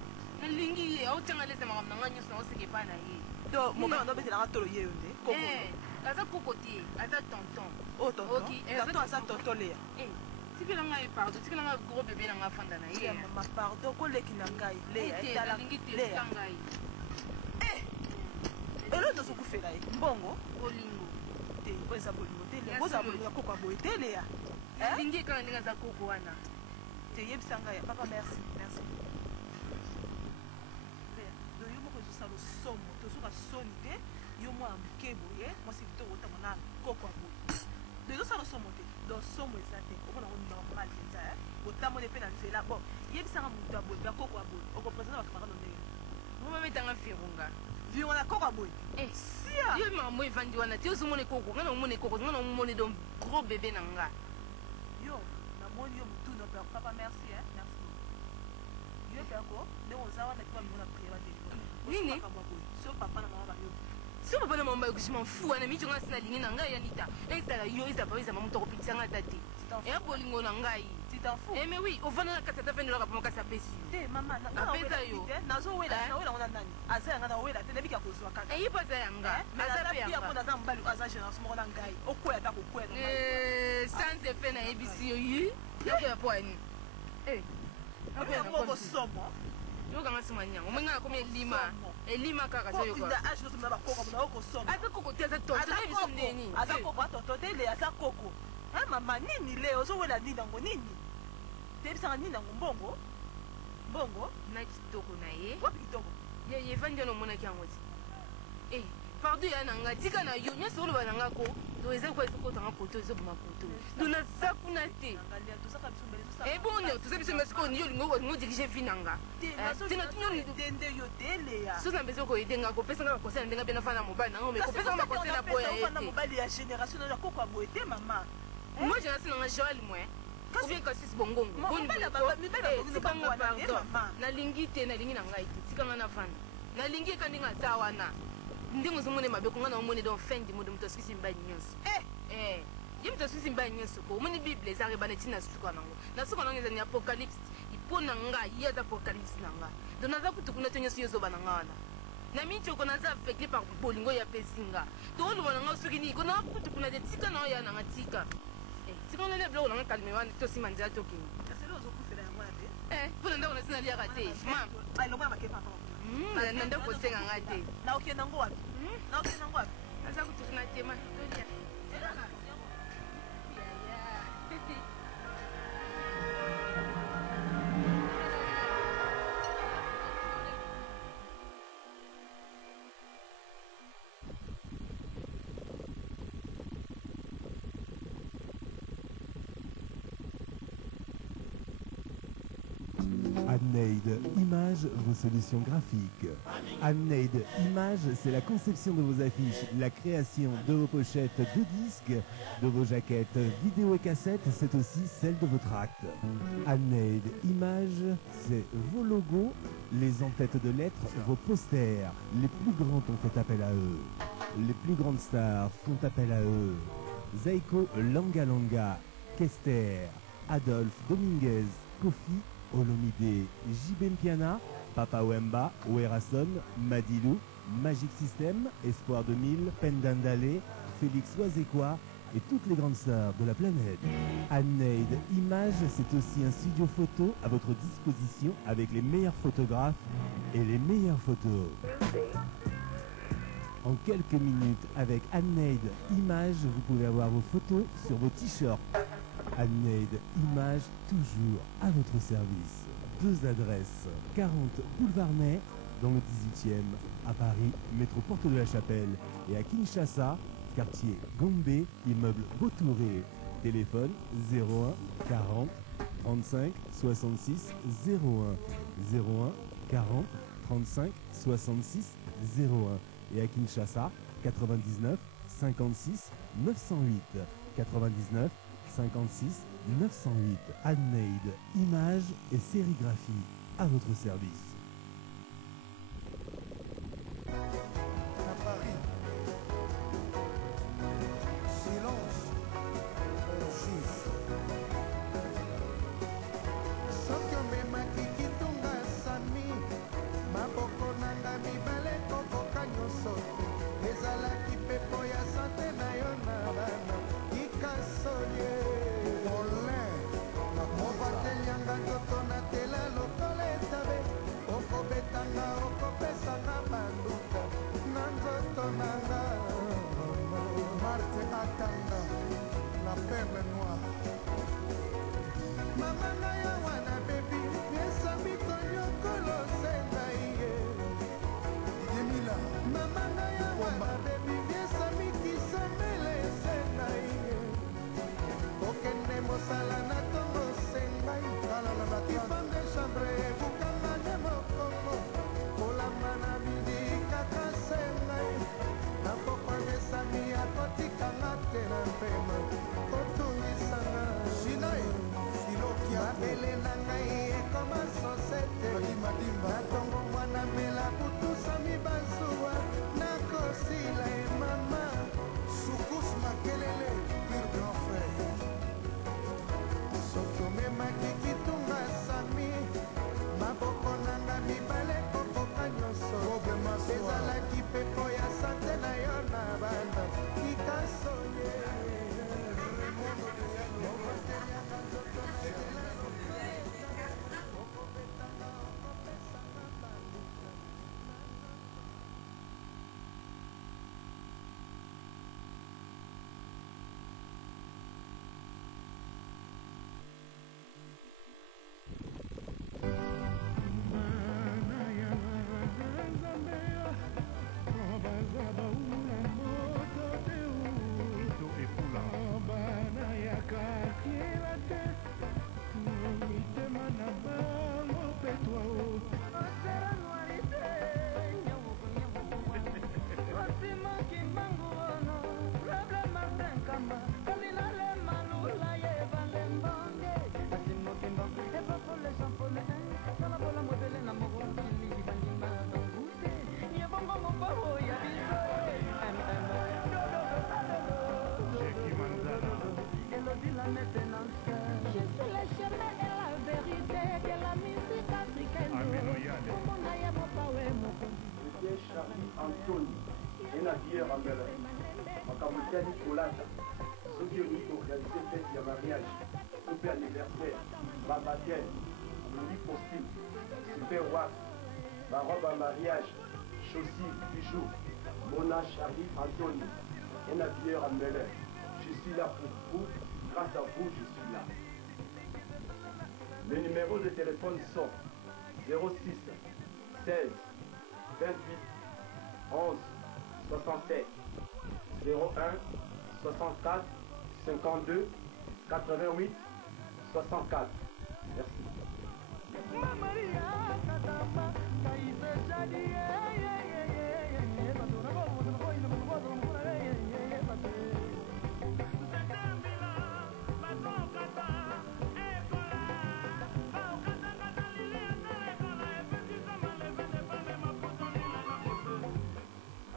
nalingi ye aotyanga lesa makambo na nga nyonso na oseke epai na ye to mobali wana obetelanga tolo yeyo nde aza koko te aza tonton o tonton aza tonton leya tikela ngai pardon tikela ngai gros bébé na nga afanda na ye mama pardon koleki na ngai leya nalingi te tika ngai elo tozokufela ye mbongo bolingo te oyo eza bolingo te leya ozala bolingo ya koko ya boye te leya nalingi ekala ndenge aza koko wana te yebisa ngai papa merci leya do yo moko ezosala osomo tozoka soni te yo mwana moke boye mwasi kitoko otango na koko ya boye do ezosala osomo te do somo eza te omona ngo normal eza otamone mpe na nzela bon yebisanga moto ya boye ya koko ya boye okopresente bakamarano ndenge momametanga firunga vironga na koko ya boye sia yo makambo evandi wana te ozomona ekoko nga na omona ekoko nga na omona don gros bébé na nga yo namoni yo motuno pe papa merci merci yo peko ndenge oza wana epa mingo na priere nini so papa na mama bayobi so papa na mama bayoki je m'en fous wana mitonga asi nalingi na ngai yanita ezala yo ezala papa ezala mamutu akopitisanga ata te eya bolingo na ngai mais oui ovanda na kati ata vendolaka po makasi apesi te mama apesa yo nazowela ngo na nani aza yanga na owela te nabiki akozwa kaka eyi po aza yanga aza pe yanga mpo aza mobali aza génération moko na ngai okwea ata kokwea sans effet nayebisi yo yi yokoya po ani moko somo yokanga nsima nyango omenga nakomi elima kaka aza koko te aza toto nayebiso ndeni aza koko atoto te le aza koko mama nini le ozowela nini yango nini teyebisanga nini yango mbongo na kitoko na ye wapi kitoko ye evandi wana omonaki yango ti pardon ya na nga tika na yo nyonso oloba na nga ko to eza kwa ezokotanga poto ezoboma poto to naza kuna te ebone toza biso mesiko ni yo olingo dirige vi na nga soki na mbesi okoyede nga kopesa nga bakonsei na ndenge mpe nafana na mobali na nga kopesa nga bakonsei na boya ye te mobali ya génération ya koko ya boye te mama moi génération na nga joal mwe obien kasis bongongo tikanga pardon nalingi te nalingi na ngai te tikanga nafanda nalingi eka ndenge ata wana ndenge ozomona mabe konga na omoni don fin du monde moto asikisi mibali nyonso ye moto asikisi mibali nyonso ko omoni bible eza rebana ntina na suka nango na suka nango ezali apocalypse mpo na nga ye aza apocalypse na nga don naza kutu kuna te nyonso yo ozoba na nga wana na mitioko naza aveugle par bolingo ya pesi nga to oloba na nga soki nini ko naza kutu kuna te tika na oya na nga tika tika nani biloko na nga kalme wana tosima nzela tokende mpo na ndako nasi naliaka te na ndako osenga nga te naokenda ngo wapi aza kutufuna tema tolia Anneid Images, vos solutions graphiques. Anneid Images, c'est la conception de vos affiches, la création de vos pochettes de disques, de vos jaquettes vidéo et cassettes, c'est aussi celle de votre acte. Anneid Images, c'est vos logos, les entêtes de lettres, vos posters. Les plus grands ont fait appel à eux. Les plus grandes stars font appel à eux. Zaiko Langa Langa, Kester, Adolphe Dominguez, Kofi Olomide, JB Mpiana, Papa Wemba, Werason, Madilou, Magic System, Espoir 2000, Pendandale, Félix Wazekwa et toutes les grandes stars de la planète. Anneid Images, c'est aussi un studio photo à votre disposition avec les meilleurs photographes et les meilleures photos. En quelques minutes, avec Anneid Images, vous pouvez avoir vos photos sur vos t-shirts. Anneid Images, toujours à votre service. 2 adresses, 40 Boulevard Ney, dans le 18e, à Paris, métro Porte de la Chapelle, et à Kinshasa, quartier Gombe, immeuble Beautouré. Téléphone 01 40 35 66 01 01 40 35 66 01 et à Kinshasa 99 56 908 99 56 908. Anneid Images et sérigraphie à votre service. À Paris, silence, on juge. soki omemaki kitunga sami maboko nanga mibale kokoka nyonso ezalaki mpepo ya sante na yo na bana ikasolie olin mobatelianga nzoto na tela lokola etabe okobetanga okopesanga banduka na nzoto nanga Marte Atanga, la perle noire. mama na ya wana bebi esami konyokolo sengai ye Yemila, mama na ya wana bebi esami kisamele sengai ye kokende mosala na tongo sengai ifande chambre ebukanga nde mokongo kolamba na midi kaka sengai na pokwa mesami akotikanga te na mpema kotungisanga Shinai, Filokia, mabele na ngai ekoma sosete Madimba, na tongo mwana mela kutusami bazuwa nakosila ye mama Sukus Makelele, pire grand frère. soki omemaki kitunga sami maboko nanga mibale kokoka nyonso Bobe Maswa. ezalaki mpepo ya sante na yo na bana kikasoye Anthony, un avieur en Bel Air. Makambo tiali kolata. Soki olingi korealize fete ya mariage, coupe anniversaire, babaptême, olingi costume, super wax, barobe à mariage, chaussures, bijoux. Mona Charlie Anthony, un avieur en Bel Air. Je suis là pour vous, grâce à vous, je suis là. Les numéros de téléphone sont 06 16 28 11 67 01 64 52 88 64. Merci.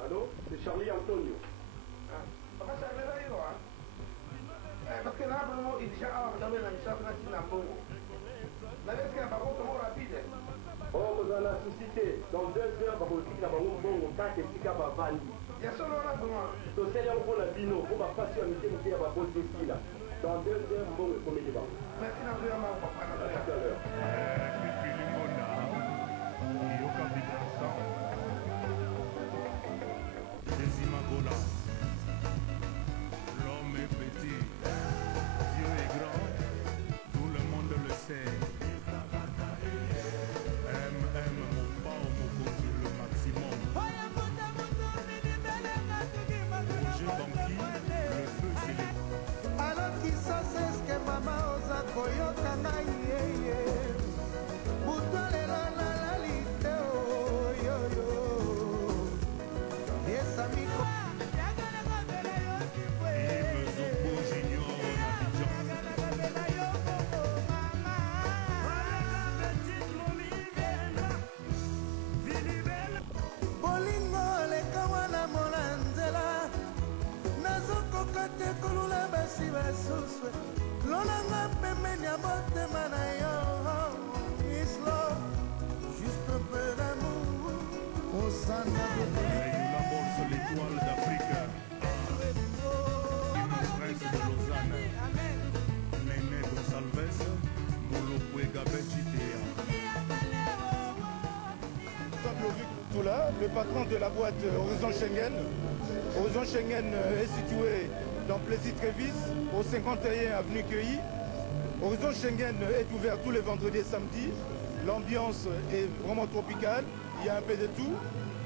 Allô, c'est Charlie Antonio. Parce que là, vraiment, il déjà a regardé la mission de la Bongo. La veste qui a par contre rapide. Oh, vous avez la société. Dans 2 heures, vous avez dit que vous avez tant que si vous avez Il y a seulement là, vraiment. Donc, c'est là où vous avez bino, vous avez passé un meeting qui a votre dossier là. Dans 2 heures, vous avez commis des banques. Merci, dans 2 heures, ma papa. À tout à l'heure. L'homme est petit, Dieu est grand, tout le monde le sait. Mon pas au le maximum. J'ai banqui, le feu c'est le... alakisa seske mama oza koyoka ngai yeye butu lelo nalali te oyoyo esamiko bolingo leka wana mona nzela nazokoka te kolula basi basusu lolanga pembeni ya motema na yo islo juste un peu d'amour osana La bourse, l'étoile d'Afrique, prince de Lausanne, Néné Gonsalves, Molokwega Bechitea. Le patron de la boîte Horizon Schengen. Horizon Schengen est situé dans Plessis-Trévis, au 51 avenue Cueilly. Horizon Schengen est ouvert tous les vendredis et samedis. L'ambiance est vraiment tropicale. Il y a un peu de tout.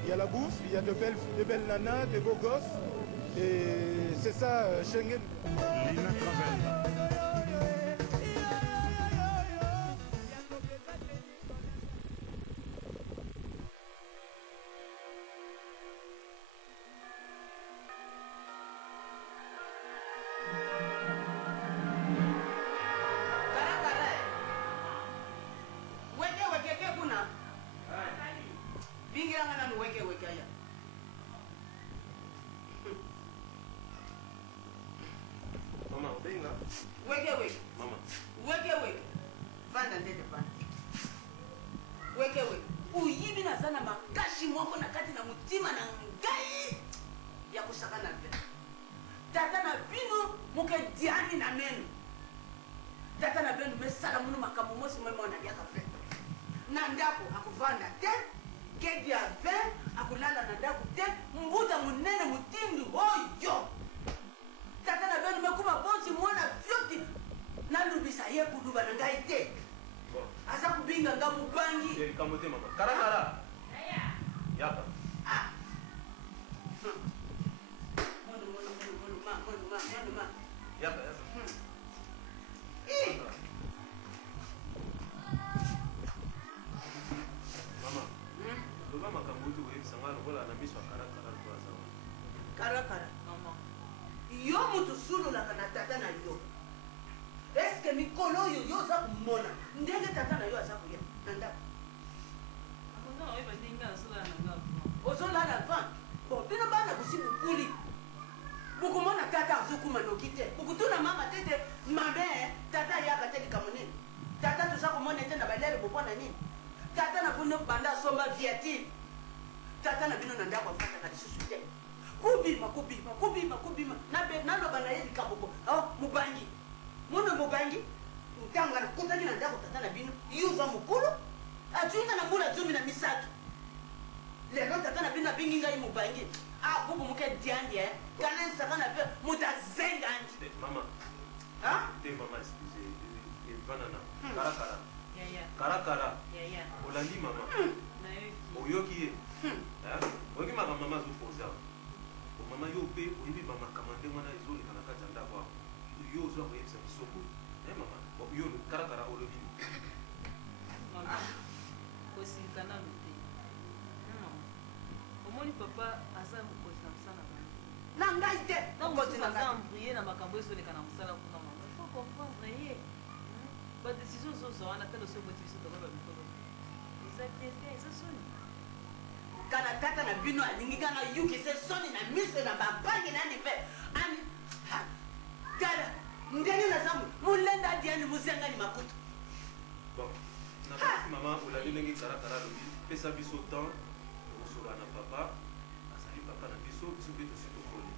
Il y a la bouffe, il y a de belles nanas, de beaux gosses. Et c'est ça, Schengen. Lina Travel. nanu te omoni papa aza mokonzi na mosala na ngai te mokonzi aza embrouye na makambo ezoleka na mosala kuna mama il faut comprendre ye badécision ozoza wana tala oso oboti biso tokoba mikolo eza te te eza soni kana tata na bino alingi kaka yukise soni na miso na babangi nani ve ani tala ndenge naza mulenda adiani muzengani makutu bon nakati mama olabi ndenge taratara lobi pesa biso temps tokosola na papa azali papa na biso biso mpe tosi tokoli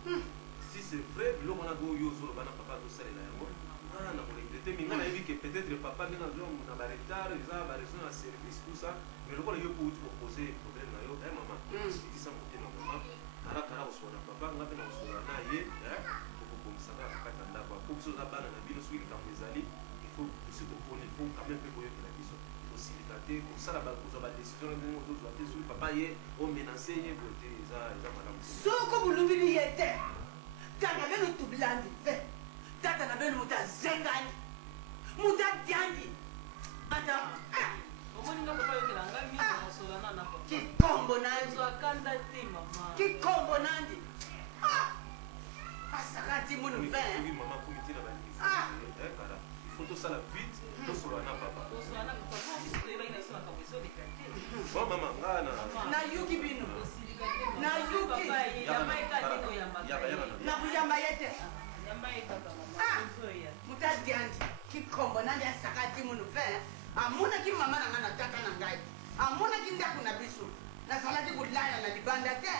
si c'est vrai biloko wana go yo ozoloba na papa tosalela yango nga na molenge te minga nayebi ke peut-être papa ndenge azongo na baretard eza baraison ya service tout ça mais lokola yo pouti kopose problème na yo e mama sikitisa motema mama taratara kosola na papa nga mpe na kosola na ye tokokomisaka na kati ya ndako po biso oza bana na bino soki likambo ezali ifo tosi toponi ifo quand même mpe koyokela biso kosilika te kosala kozwa badécision ndenge ozozwa te soki papa ye omenance ye boye te eza malamu soko bulumbili ye te tata na beno tubilandi ve tata na beno moto azengani moto adiandi ata omoni nga papa yokela nga mingi nakosola na papa kikombo nandi akanda te mama kikombo nandi asakati munu ve mama komiti na baliki kala ifo tosala vite tosola na papa tosola na papa po biso toyebaki na biso makambo ezoleka te bon mama nga na yuki bino na yuki na kuyamba ye te mutadiandi kikombo nandi asakati munu ve amonaki mama na nga na tata na ngai amonaki ndako na biso nazalaki kolala na libanda te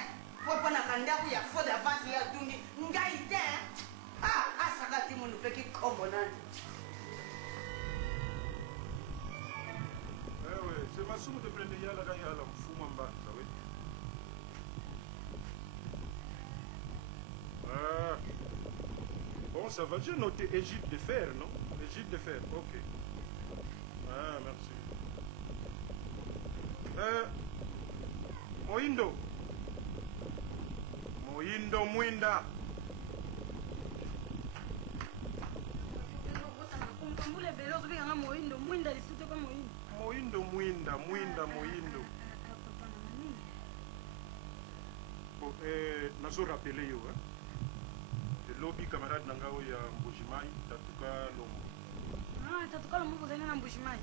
po mponaka ndako ya fo d'avance ya dungi ngai te asakati munu ve kikombo nandi c'est masumu de prendre yala ka yala mfuma mbanza we bon ça va j'ai noté Égypte de fer non Égypte de fer ok merci Moindo Mwinda Moindo bon nazo rappeler yo lobi camarade na ngao ya Mbujimai tatuka lombo tatuka lombo vous allez na Mbujimai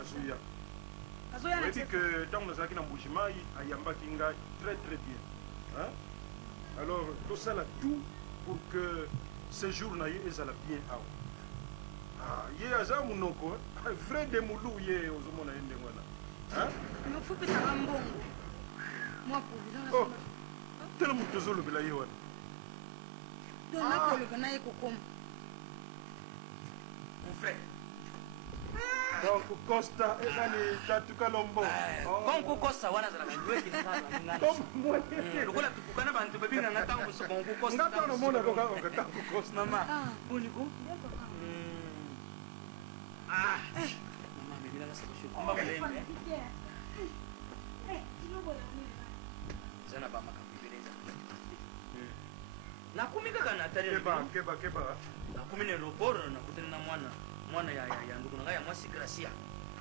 azuya azuya na que tant nousaki na Mbujimai ayambaki nga très bien hein alors tout ça là tout pour que ce jour na ye ezala bien awa ye aza munoko vrai de mulu ye ozomona ende ngwana hein mfupi sanga mbongo moi pour vous tellement tozolobela ye wana donc nakoloba na ye kokoma mon frère donc Costa ezani tatuka lombo bongo Costa wana zala bandweki ngana lokola tukukana bantu babinga ngata ngo bongo Costa ngata no mona ko ngata ko Costa mama boniko mama mebila na sabo shoko mama lembe zana ba makambi beleza nakumi kaka na tare keba nakumi ne roporo nakutana na mwana ya ndugu nanga ya mwasi Gracia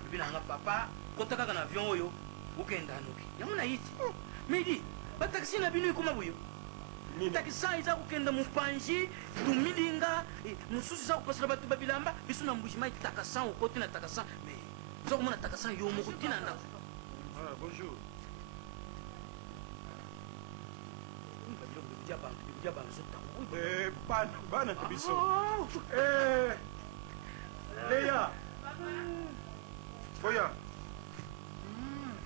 bibi nanga papa kota kaka na avion oyo ukenda nuki yamuna yiti midi bataxi na bino ikoma buyo takisa iza kukenda mupanji tumilinga mususu za kupasira batu babilamba biso na Mbujimai takasa okoti na takasa mais zo komona takasa yo mukutina ndako bonjour bana na biso Leia Boya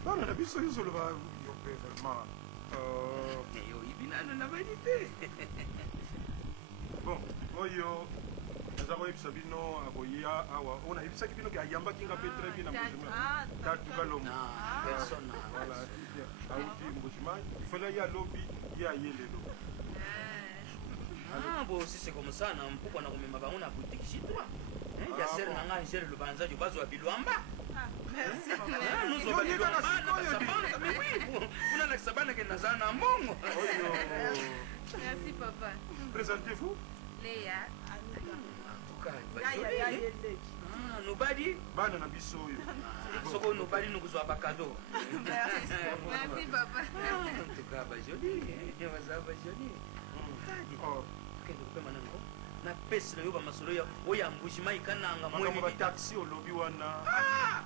bana na biso yozoloba yo pe vraiment yo ibinana na vanité bon oyo naza koyebisa bino akoya awa ona yebisaki bino ke ayambaki nga mpe très bien na Mbujimai tatuka lombo voilà auti Mbujimai ifala ye alobi ye aye lelo bon si c'est comme ça na mpukwa na komema bango na boutique chinois ya ser na nga ngere lubanza jo bazwa bilwamba nous on on a sabana ke nazana mbongo merci papa présentez-vous Léa nobody bana na biso oyo soko nobody nokuzwa bakado Merci, papa. ntuka bajoli baza bajoli kende kupema nango napesi na yo bamasolo oyo ya mbujima ikananga makambo bataxi olobi wana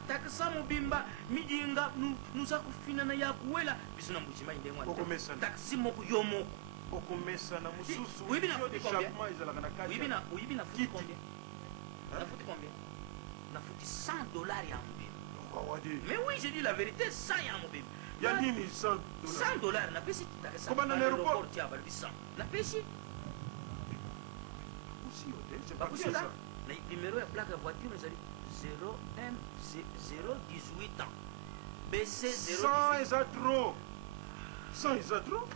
takisa mobimba midinga nuza kufinana ya kuwela biso na mbujima indengwana taxi moko yo moko okomesana mosusu oyibi na futi combien ezalaka na kati oyibi na futi combien na futi combien na futi $100 ya mobimba mais oui j'ai dit la vérité 100 ya mobimba ya nini $100 napesi takisa Kobana na aéroport tia balobi 100 napesi bakusiola na numéro ya plaque ya voiture ezali 018 ans bc 100 eza trop 100 eza trop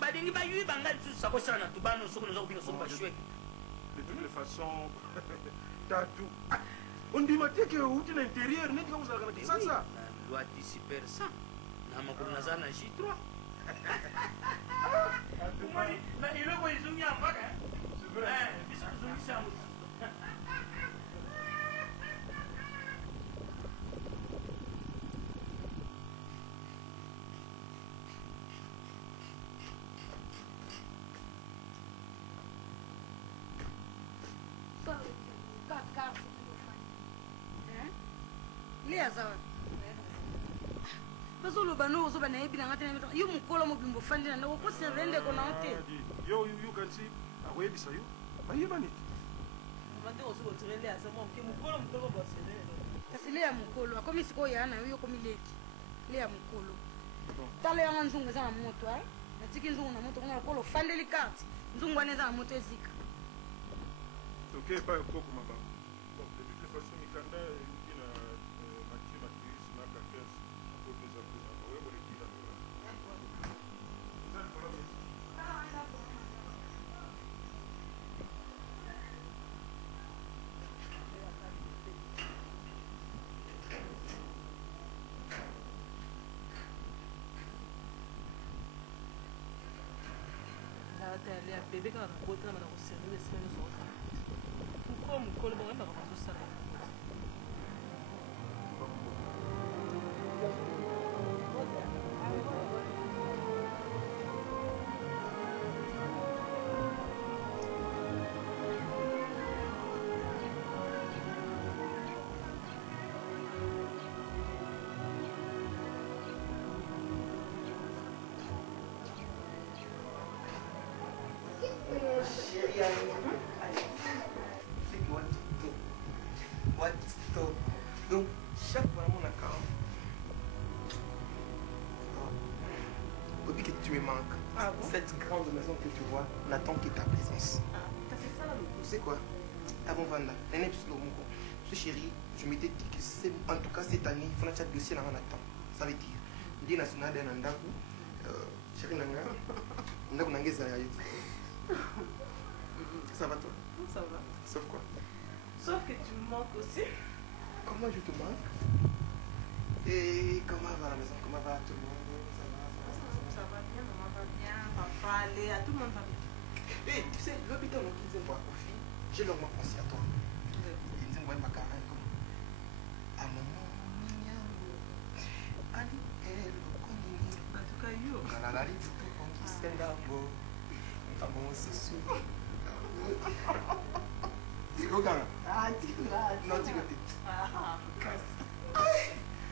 balingi bayui banga lisusu sakosala na tubano soki noza kobinga soki bashweke de toutes les façons tatu ondima teke outi na intérieur neti kakozalaka na kisasa loi du super 100 na makolo naza na J3 umoni na iloko izungi ya mpaka biso tozongisa yango liaza bazoloba no ozoba nayebi nanga te yo mokolo mobimbo ofandi na ndako koserve ndeko na yo te yo kanisi akoyebisa yo bayebani kasi le ya mokolo akomi sikoyo yaa na yo yokomi leki le ya mokolo tala yanga nzungu eza na moto natiki nzungu na moto kuna lokolo ofandeli karte nzungu wana eza na moto ezika toke epai okoko mabango de toute façon mikanda euti na matie matrice na kakes akopesa mpesa oyebolekila eza likolo ya bebe kaka nakota na bana koservire esika nyonso okosala mokolo mokolo bongo yembaka bazosala Donc, chaque fois, mon account, depuis que tu me manques, cette grande maison que tu vois n'attend que ta présence. Tu sais quoi? Avant Vanda, ce chéri, je m'étais dit que en tout cas cette année, il faut que tu dossier dans attend. Ça veut dire, il national d'un andaku, chéri nanga, ndaku nangeza ya yote. Ça va toi? Ça va. Sauf quoi? Sauf que tu me manques aussi. Comment je te manque? Et comment va la maison? Comment va tout le monde? Ça va bien, maman va bien, papa, Léa, tout le monde va bien. Et tu sais, l'hôpital où ils envoient Kofi, j'ai longuement pensé à toi. Ils envoient ma carrière comme à maman, Ali, elle, en tout cas, yo. Galalali, tout le monde qui s'est là-bas. Ah bon, c'est sûr. Non, dis-le.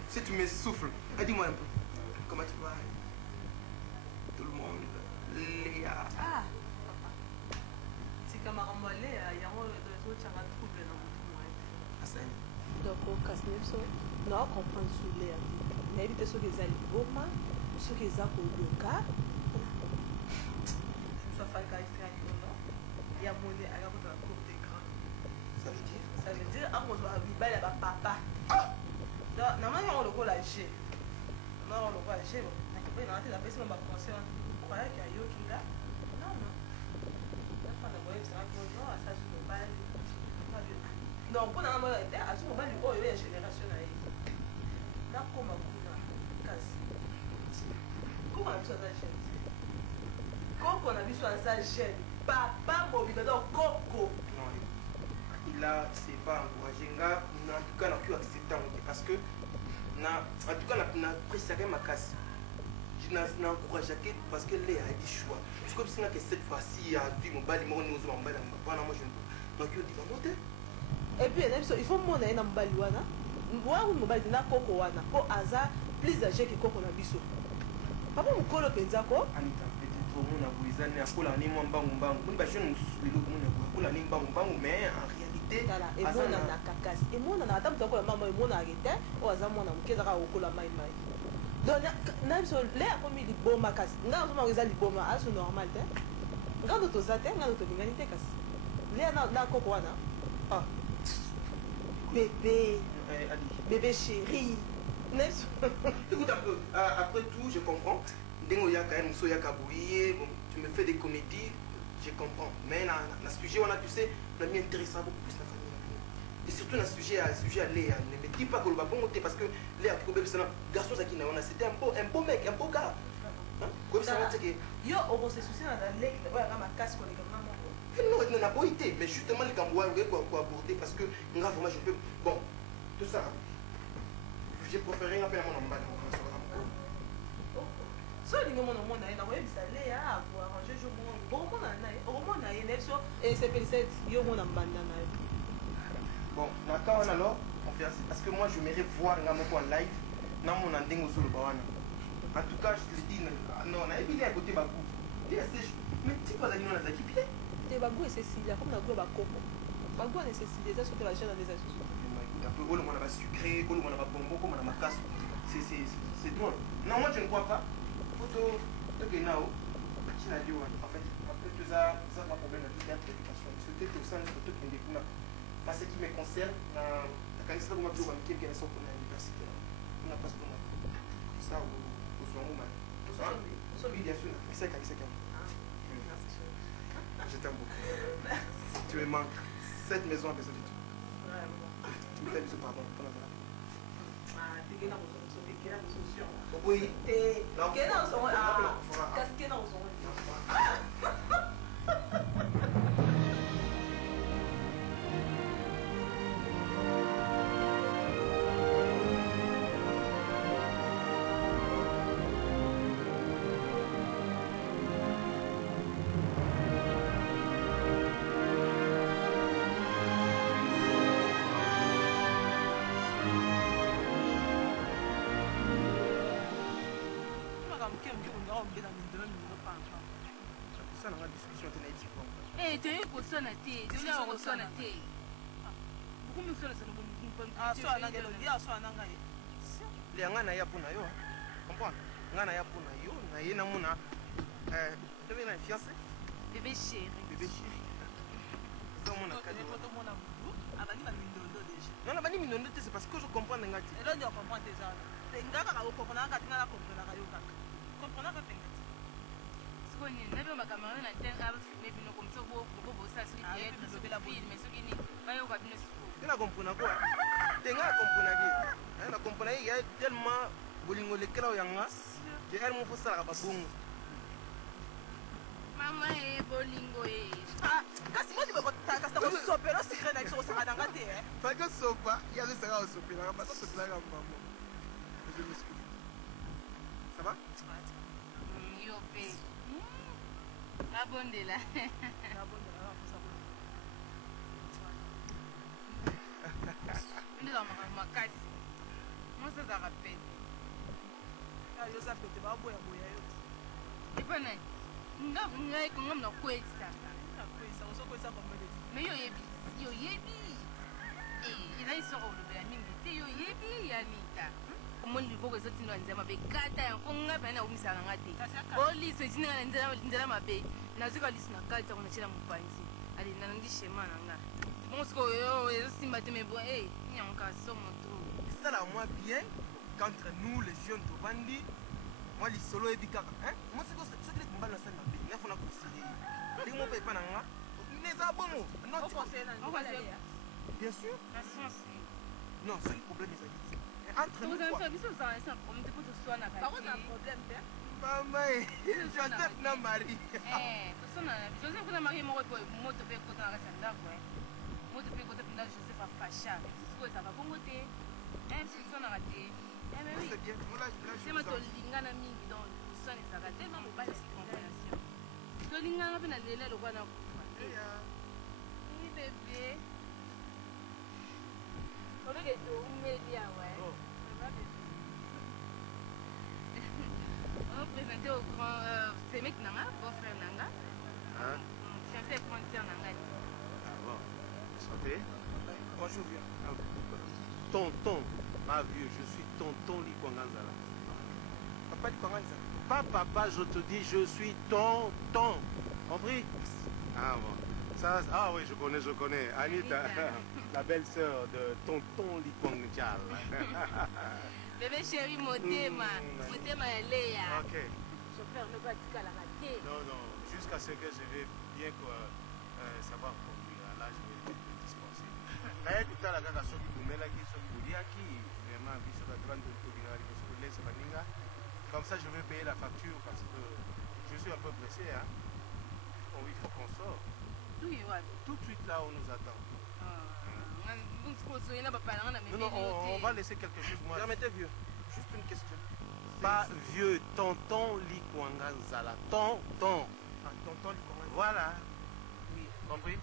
Si tu me souffles, dis-moi un peu. Comment tu vas? Tout le monde. Léa. Ah, papa. Si camarade Léa, il y a un autre trouble dans mon tour. Donc, kasi biso na comprendre sur Léa. Nayebi te soki eza liboma, soki eza koluka. Safaka ifrani non. Ya mole aya ko ta cour d'écran. Ça veut dire? Ça veut dire en gros bibala ba papa. Donc normalement on le colle à G. Non, on le colle à G. Na kipe na la personne ba conseil croire qu'il y a yo kinga. Non non. La fin de voyage ça que non, ça je ne pas. Non, pour na moi était à ce moment du oh la génération là. Na koma kuna kasi. Comment ça ça chaîne? Koko na biso aza jeune. Papa mobile donc Koko. là c'est pas encouragé nga en tout cas na pu accepter parce que en tout cas na apprécié ma casse je n'encourage que parce que les a des choix parce que c'est que cette fois-ci a vu mon bali mon nous mon bali pendant moi je ne donc il dit monter et puis il faut mon na mbali wana moi mon bali na koko wana po aza plus âgé que koko na biso papa mukolo penza ko anita peut-être mon aboizane akola ni mo mbangu moni ba jeune mususu lelo mon akola ni mbangu mais en réalité tala et mon na kakasi et mon na ata mutako la mama et mon arrêté o aza mona mukeza ka okola mai donc na biso le akomi liboma kasi nga ozoma eza liboma aso normal te nga ndo toza te nga ndo tolingani te kasi le na koko wana ah bébé chéri. Écoute un peu, après tout, je comprends. Dengo ya quand même, ya kabouye, bon, tu me fais des comédies, je comprends. Mais dans le sujet, on a, tu sais, on a mis intéressant beaucoup plus la famille. Et surtout dans le sujet à Léa. Ne me dis pas que le babon monter parce que Léa, tu connais, c'est un garçon qui n'a pas, c'était un beau mec, un beau gars. Comme ça, tu sais que. Yo, on se soucie dans la lèvre, on va casser pour les gamins. Non, il n'a pas été, mais justement, les Gambois, quoi aborder parce que, vraiment, je peux. Bon, tout ça. J'ai préféré appeler mon ambassade. So il y a mon nom na na web salé à pour arranger je bon mon na au mon na so et c'est peut-être yo mon ambanda na bon d'accord alors confiance parce que moi je m'aimerais voir ngamoko en live na mon andingo sur le bawana en tout cas je te le dis non na ebili à côté bakou mais tu pas d'ailleurs na zaki bien te bagou et Cécilia comme na go bakoko bagou et Cécilia ça sur la chaîne des associations un peu au moins on va sucré au moins on va bonbon comme on a ma casse c'est toi non moi je ne crois pas photo de Genao qui n'a dit en fait après tout ça pas problème de l'éducation c'était tout ça photo qui me découle parce que qui me concerne la candidature de ma bureau qui est sur l'université on n'a pas ce moment ça au soir moment ça bien sûr c'est ça je t'aime beaucoup tu me manques cette maison a besoin de toi tu me fais bisous pardon oui. Liangana ya puna yo comprendre ngana ya puna yo na yena muna tu veux la fiancée bébé chéri ça mona kadi photo mona mudu abani ba mindondo déjà non abani mindondo c'est parce que je comprends ngati et là tu comprends déjà ngaka ka comprendre ngati ngala comprendre ka yo kaka comprendre ka penga sikoni nabe makamera na tenga maybe no comme ça bo ça sur les film mais ce qui ni ba yo ka bino sipo ina comprendre quoi tenga comprendre que na comprendre il y a tellement bolingo lekela yanga je elle mo fosala ba bongo mama bolingo kasi mo dibo taka sta ko sopero secret na iso sa kadanga te pas que sopa il y a le sera au sopera pas ça se plaira maman je m'excuse ça va yo pe la bonde là ndio makasi moi ça ça rappelle yo ça peut te ba boya yo et pas nai ngai ko ngam na kwetsa so kwetsa ba mo mais yo yebi ila isoko lo be mingi te yo yebi ya nita omoni boko ezoti ndo nzema be kata ya konga bana umisanga ngate oliso etinga ndela mabe nazuka lisina kata kona chela mupanzi ali nanandi shema nanga monsko yo ezosimba te mais bon nyanka somo to ça là moi bien qu'entre nous les jeunes de Bandi moi les solo et bikaka hein moi c'est que ce que mbala ça na bien il faut na conseiller ndenge mo pa nanga mais ça bon non tu conseilles bien sûr non c'est le problème c'est entre nous quoi par contre un problème maman Joseph na Marie Joseph na Marie mo ko moto pe ko ta ka sanda ko moto mpe kote mpenda joseph afacha sikoyo ezaka bongo te sonaka te sema tolingana mingi donc son ezaka te ma mobali compréhension tolingana mpe na lelo lokwa na kufa te bebe obeke toumeli awa présenter au grand c'est mec nanga beau frère nanga fiancé grande sœur nanga bon santé bonjour vieux tonton pas vieux je suis tonton Likwanganzala papa Likwanganzala pas papa je te dis je suis tonton compris ah bon ça ah oui je connais Anita la belle-sœur de tonton Likwanganzala bébé chéri motema motema eleya ok chauffeur ne pas tika la raté non jusqu'à ce que je vais bien savoir conduire là je vais me dispenser naye totala kaka soki bomelaki soki boliaki vraiment biso bato tobingaka liboso kolesa baninga comme ça je vais payer la facture parce que je suis un peu pressé hein oh, il faut qu'on sorte tout de suite là on nous attend non, on va laisser quelque chose moi. Permettez vieux, juste une question. Pas vieux, tonton Likwanganzala. Tonton. Ah, tonton Likwanganzala. Voilà. Oui. Compris?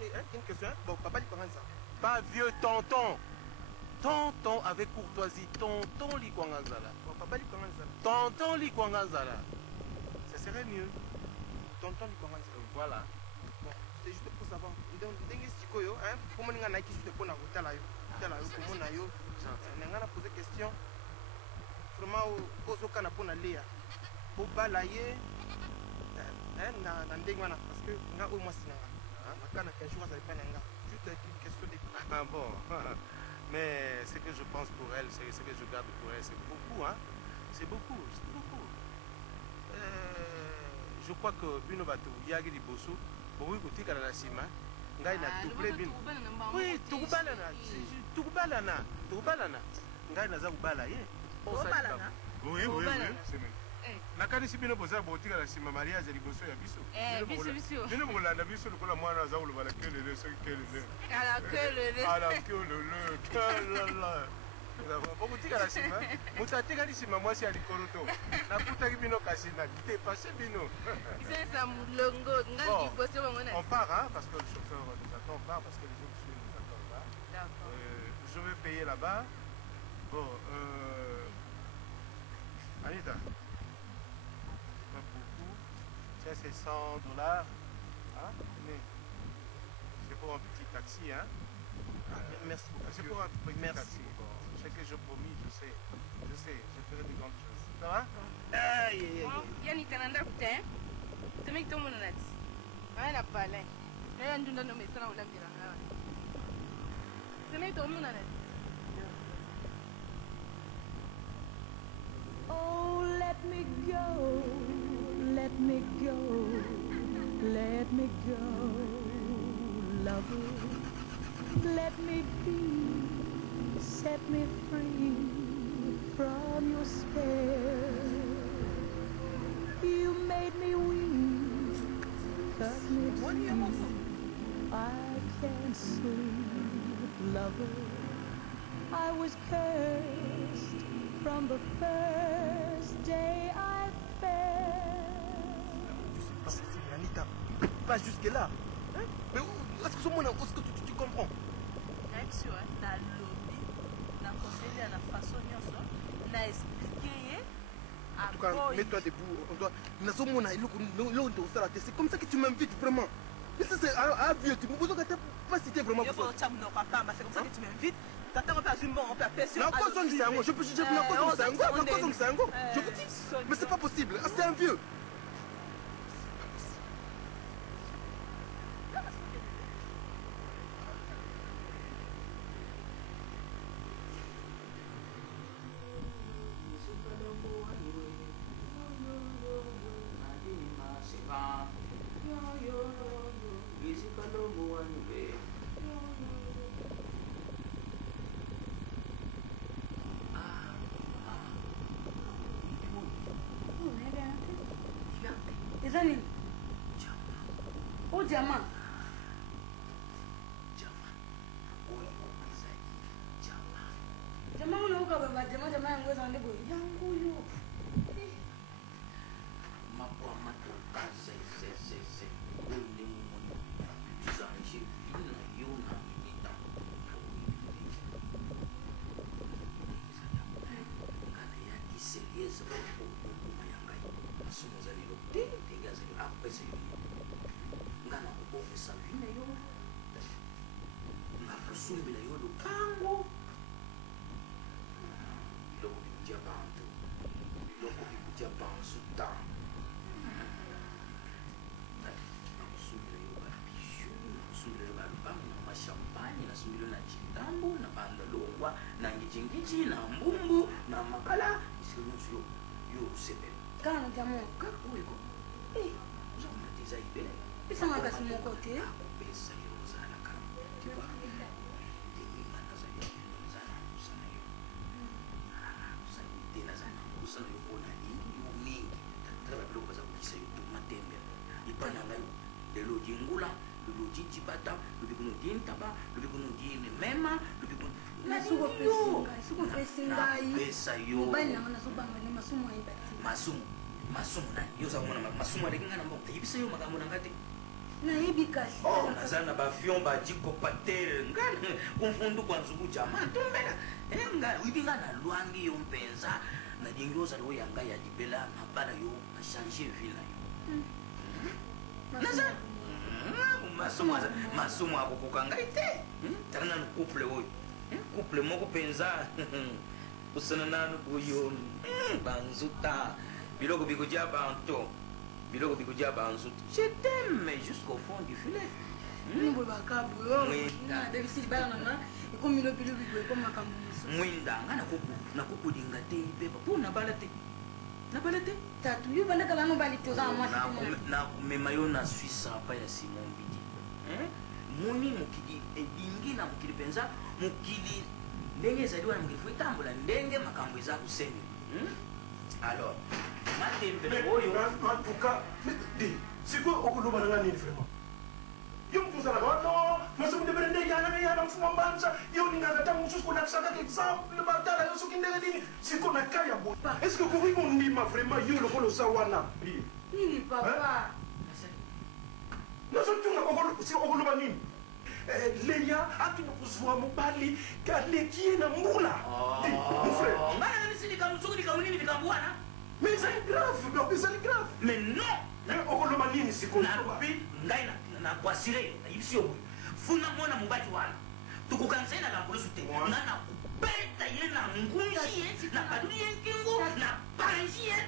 Oui, une question. Bon, papa Likwanganzala. Pas vieux, tonton. Tonton avec courtoisie. Tonton Likwanganzala. Bon, papa Likwanganzala. Tonton Likwanganzala. Ça serait mieux. Tonton Likwanganzala. Voilà. Bon, c'est juste pour savoir. Ndenge sikoyo, hein, pour moi nga naiki juste pour na hôtel yo. Hôtel yo pour moi yo. Nga na poser question. Vraiment ozoka na pona lea. Pour balayer na ndenge wana parce que nga o moi sinanga. Makana qu'un jour ça dépend nga. Juste une question de ah bon. Mais ce que je pense pour elle, c'est ce que je garde pour elle, c'est beaucoup hein. C'est beaucoup. Je crois que bino bato yagi liboso, bowi kotika na sima. Ngai na double bin. Oui, tukubalana. Ngai naza kubala ye. Obalana. Oui, c'est même. Nakanisi bino boza botika na sima mariage liboso ya biso. Biso. Bino bolanda biso lokola mwana aza ulobala kelele soki kelele. Ala kelele. Bokutika na sima, moto atikali sima mwasi ya likolo to. Nakutaki bino kasi na dépassé bino. On part, hein, parce que le chauffeur nous attend, on part parce que les autres nous attendent là. D'accord. Je vais payer là-bas. Bon, Anita, pas beaucoup. Ça, c'est $100. Hein? Mais c'est pour un petit taxi, hein? Merci beaucoup. C'est pour un petit taxi. Bon, ce que je promis, je sais, je ferai de grandes choses. Ça va? Yanita nanda kute. Tumeki tomu na nati. Ana pale. Naya ndunda no mesana ulambira ngawa. Tumeki tomu na nati. Oh, let me go, let me go, let me go, lover. Let me be, set me free from your spell. You made me weak, cut me deep. I can't sleep, lover. I was cursed from the first day I fell. C'est pas possible, Anita. Pas jusque là. Hein? Mais est-ce que ce monde, est-ce que tu comprends? Action, na lobby, na conseiller na façon nyonso, na expliquer. En tout cas, mets-toi debout. C'est comme ça que tu m'invites vraiment. Mais ça, c'est un vieux. Tu me poses pas citer vraiment. C'est comme ça que tu m'invites. T'attends, on peut assumer, on peut appeler sur. Je vous dis, mais c'est pas possible. C'est un vieux. yango ezande boye yango yo mapwa matoka se onde mumoni tuzanje vina yo na minita ngana ya kiselieza okuma yangai masumo zalilo tega zalilo apese yo ngana kubomisa vina yo ngakusumbila yo lupango biloko bikutia bantu biloko bikutia bansuta nakusumbila yo babiju nakusumbila yo balupango na mashampanye nasumbila na chintambo na bandalongwa na ngijingiji na mbumbu na makala isiko nyonso yo sepela kana ta moka oyo uzakumatiza ibele esanga kasi moko te akupesa yo ozala kama tiba sana yo kona nini yo mingi tala biloko baza kolisa yo matembe ipana ngai lelo dingula lelo ditibata lobi kuno dintaba lobi kuno dine mema lobi kuno napesa yo masumu nani yo zamona masumu alekinga na mbongo yebisa yo makambo na ngate nayebi kasi naza na bavion badikopatere ngana kumfundu kwa nzuku jama tumbela nga wibinga na lwangi yo mpenza na dingi ozali oyo yanga ya libela mabala yo na changer vie na yo naza masumu akokoka ngai te tala nanu couple oyo couple moko mpenza kusana nanu boyo banzuta biloko bikodia banto biloko bikodia banzuta je t'aime jusqu'au fond du filet mwinda nga nakukudinga te ipepa mpo nabala te tatu yo bandakala no bali te oza mwasi nakumema yo na swisse apa ya simon bidi moni mokili ebingi na mokili mpenza mokili ndenge ezali wana mokili fo etambola ndenge makambo eza kuseni alors matembele oyo antuka sikoyo okoloba nanga nini vraiment yo mtu ozalaka wano masumu ndebele nde yana mfuma mbanza yo ningaka ntango mosusu kolakisaka exemple batala yo soki ndenge nini siko na ka ya boye estce que koki kondima vraiment yo lokola oza wana nini papa nazotunga okoloba nini leya akina kozwa mobali kaleki ye na mbula mon frère ngana nisi likambo likambo nini likambo wana mais ezali grave ezali grave mais non okoloba nini sikoyo nabi ngai nakwasire nayebisi yo boye funa mwana mobali wana tokokanisa ye na lambolosu te nga nakubeta ye na ngunzi ye na baduli ye nkingo na banji ye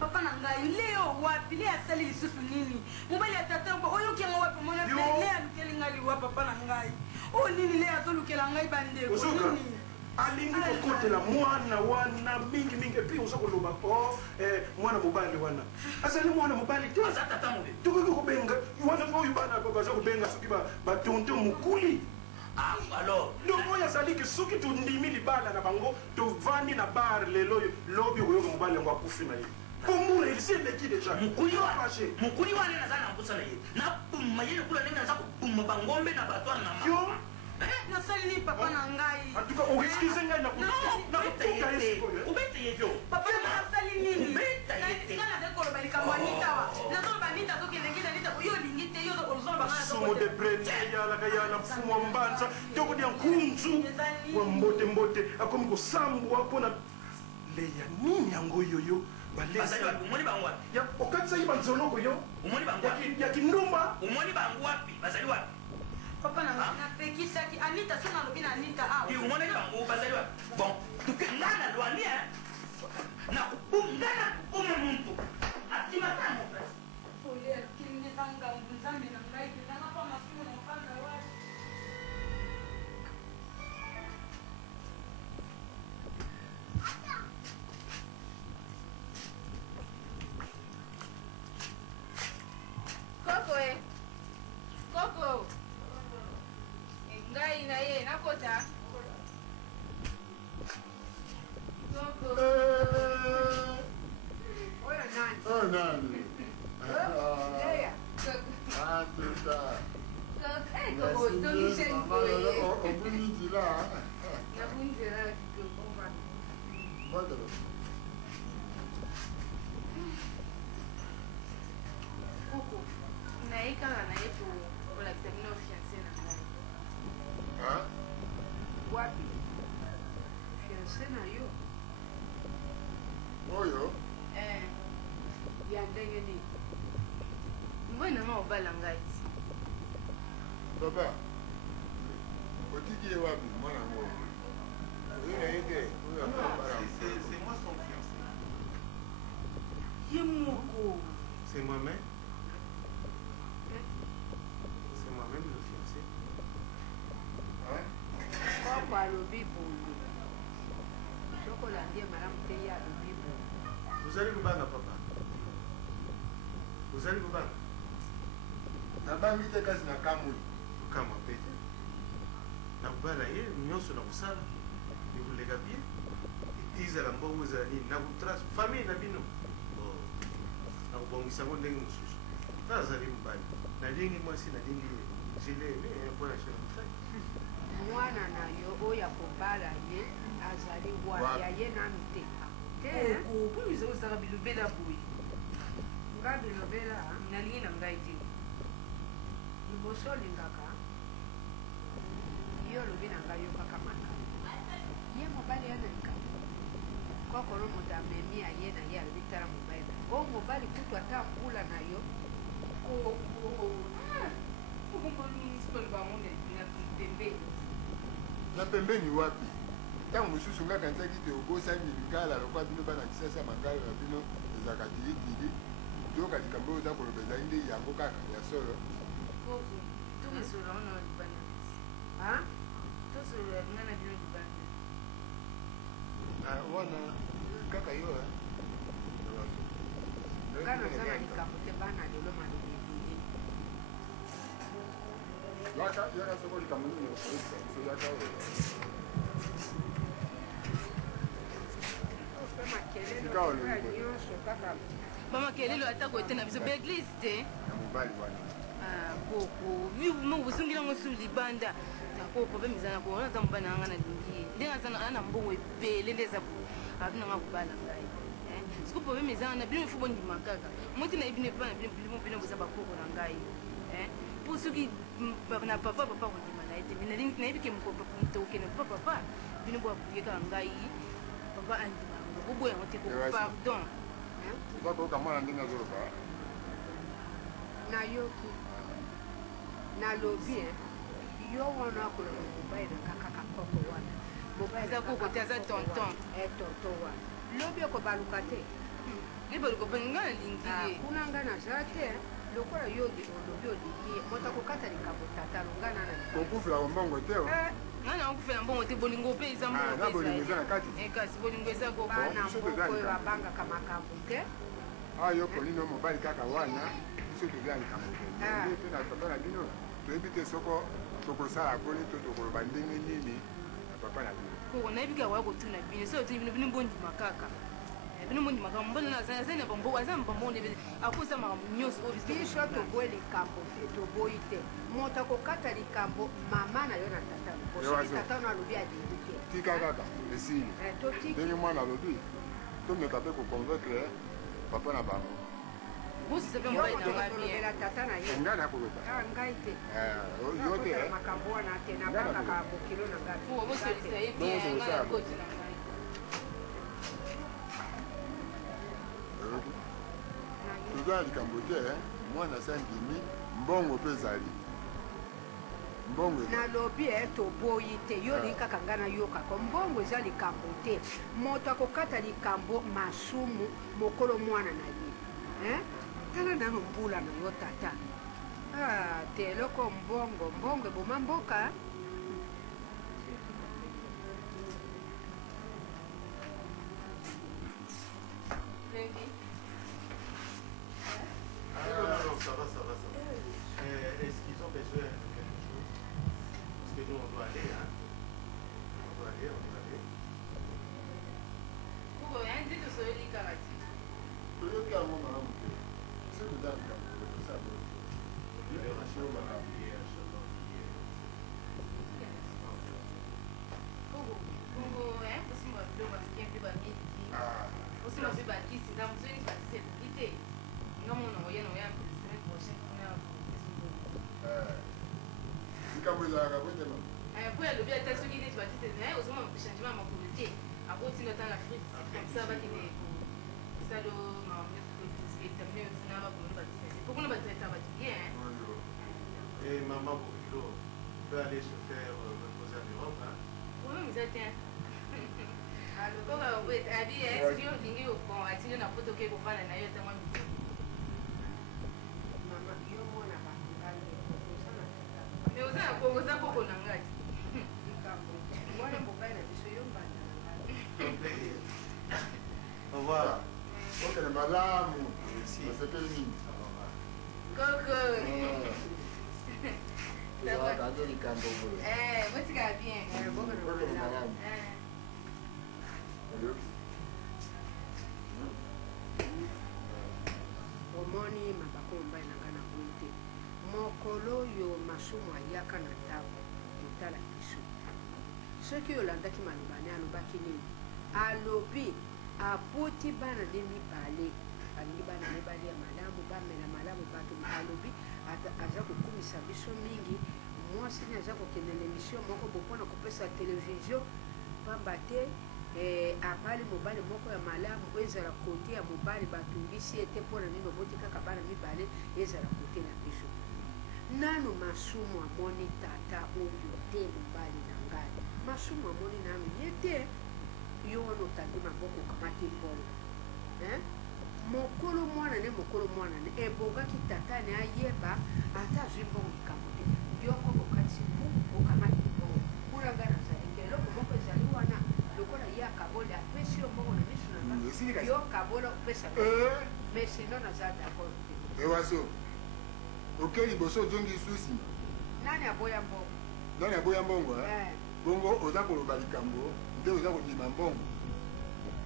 papa na ngai leo wapi le asali lisusu nini mobali ya tata oyokianga wapi mona le alukeli ngai liwa papa na ngai oyo nini le azolukela ngai bandeko nini alingi kokotela mwana wana mingi epuis oza koloba o mwana mobali wana azali mwana mobali te tokoki kobenga wana oyo bana baza kobenga soki batonto mokuli donc oyo azaliki soki tondimi libala na bango tovandi na bar lelo oyo lobi okoyoka mobali yango akufi na ye komura elisi eleki deja mokuli wana naza na mposa na ye nabuma ye lekula ndenge naza kobuma bangombe na batwana na mama nasali nini papa na ngai antuka oexcuse ngai nakotuka ye sikoyo obeta ye vyo papa nasali nini nga nazali koloba likambo anitawa nazoloba nita azokendengita nita yo olingi te yo ozokolozoloba sumo de brene yalaka yala mfumu wa mbanza tokodia nkunzu wa mbote akomi kosambwa mpona leya nini yango yoyo okatisa ye banzoloko yo ya kindumba omoni bango wapi bazali wapi papa napekisaki anita so nalobi na anita awa omonaki bango bazali wapi bon tuke nga na lwani nga na kubuma muntu atimatamo olekindezanga nzambe na ngai ezanga pa masumu na mokanda wapi koko ngai na ye nakota oyo nani obunizila nabunzela Moindre. Koko, naye kaka naye kolakisa bino fiancé na ngai. Hein? Wapi? Fiancé na yo? Oyo? Ya ndenge nini? Mboyi na nga obala ngai ti. Papa, otiki ye wapi mwana ngo? Oyo na ye te. C'est moi son fiancé. Ye moko. C'est moi-même. C'est moi-même le fiancé. Koko alobi boye. Soko olandi ye malamu te ye alobi boye. Vous allez kobanga papa. Vous allez kobanga. Nabangi te kasi na kamwi. Kamwa pe te. Nakobala ye nyonso na kosala. Ekoleka bien. Ezala mbongo ezala nini nakotrace famille na bino. Nakobongisa yango ndenge mosusu. Tala azali mobali. Nalingi mwasi nalingi ye. Jele mpona chez motrai. Mwana na yo oyo akobala ye azali wapi aye nanu te. Okomisa kosaka bilobela boye. Nga bilobela nalingi na ngai te. liboso olingaka yo olobi na ngai yo kaka makala ye mobali ya na likambo kokolo moto amemi aye na ye alobi tala mobali o mobali kutu ata mbula na yo na pembeni wapi ntango mosusu nga kanisaki te obosani lingala lokwa bino bana kisasa mangala na bino ezalaka tilitili toyoka likambo oyo oza koloba ezali nde yango kaka ya solo wana kaka yo nga naza na likambo te bana lelo malobi ebele yaka soko likambo nini okoyebisa biso yaka oyo nyonso kaka bamakelelo atako ete na biso baeglise te na mobali wana koko bosungi nango su libanda koko bemizana ko wana ata mobali nanga nalingi ye ndenge aza na mbongo ebele nde eza abi nanga kobala ngai sikopo bemizana na bino ifo bondima kaka moti nayebi ne epa na bino boza bakoko na ngai mpo soki na papa kondima na ye te nayebi ke motokene papa bino boabuye kaka ngai papa andima yango boboya yango te koko pardon ozakoyoka mwana ndenge azoloba nayoki nalobi yo wana akoloba mobali na kaka koko wana eza koko te aza tonton tonton wana lobi ekobaluka te ebaluka mpe nga nalingi ye kuna nga naza te lokola yo olobi olingi ye moto akokata likambo tata longa na kokufela bombongo te nga na okufela mbongo te bolingo mpe eza mbongokasi bolingo eza kokobana mboko oyo babangaka makambo te ayo polino mobali kaka wana biso toza likambo te na papa na bino toyebi te soko tokosala boni to tokoloba ndenge nini na papa na bino koko nayebi kaka waya kotuna bino so otuni bino bondima kaka bino bondima kaka mbona azali na bambongo aza na bambongo nde akosa makambo nyonso oyo biso toboye likambo te toboyi te moto akokata likambo mama na yo na tata soki tata no alobi alingi te tika kaka esili ndenge mwana alobi tomeka mpe koconvaincre papa na bango yokolobela tata na ye ngai nakoloba ngai te yo te makambo wana te nabangaka bokilo na ngai toza na likambo te mwana sa ndimi mbongo mpe ezali mbongo nalobi toboyi te yo lingi kaka ngai nayokaka mbongo eza likambo te moto akokata likambo masumu mokolo mwana na ye tala nano mbula na yo tata te eloko mbongo eboma mboka Ça va. Est-ce qu'ils ont besoin de quelque chose? Parce que nous, on doit aller, hein? On doit aller. Koko, yandi tosoyeli kaka ti. toyoki yango malamu te so toza likambo tosala Koko, kosimba biloko ya bien mpe babini osima mpe bakisi nga mosoni bakisi eluki te nga mona oya na oya mpe semaine prochaine kuna likambo ezalaka bwetema po alobi ata soki neti bakisi naye ozomona changement ya makolo te akotinda ntanga frite komsa bakende kosalo makambo etamine otina bakolo bakisi po kuna batraita bato bien Et maman Bourguilo peut aller se faire reposer en Europe. Hein? Oui, vous êtes un. Alors, oui, abi, est-ce que vous venez au pont? Est-ce que vous avez photo que vous faites là, vous avez Maman, yo mona ba. Mais vous avez quoi? Vous avez quoi pour l'engagement? Mwana mobile na biso yo mbanda. Au revoir. Ok, le malamu. Basepeli nini? Coco. Ezalaka likambo boye. Vous êtes bien. Ok, le malamu. omoni mabako mobali na ngai na boye te mokolo oyo masumu ayaka na ndako etala biso soki olandaki malobani alobaki nini alobi aputi bana nde mibale balingi bana mibale ya malamu bamela malamu bato alobi aza kokumisa biso mingi mwasini aza kokende na émission moko bopona kopesa televizio pamba te abali mobali moko ya malamu ezala kote ya mobali batungisi ete mpona nini oboti kaka bana mibale ezala kote na biso nanu masumu amoni tata oyo te mobali na ngai masumu amoni nanu ye te yo wana otangi maboko okamati mbongo mokolo mwana ne mokolo mwana ne ebongaki tata ne ayeba ata azwi mbongo likambo te yoko bokatisi mbu okamati mbongo kuna ngai nazali te eloko moko ezali wana lokola ye akabola apesi yo mbongo na miso na nga yo kabola opesa mais sino naza d'accord te ewaso oke liboso ozongi susi nani aboya mbongo nani aboya mbongo bongo oza koloba likambo nde oza kondima mbongo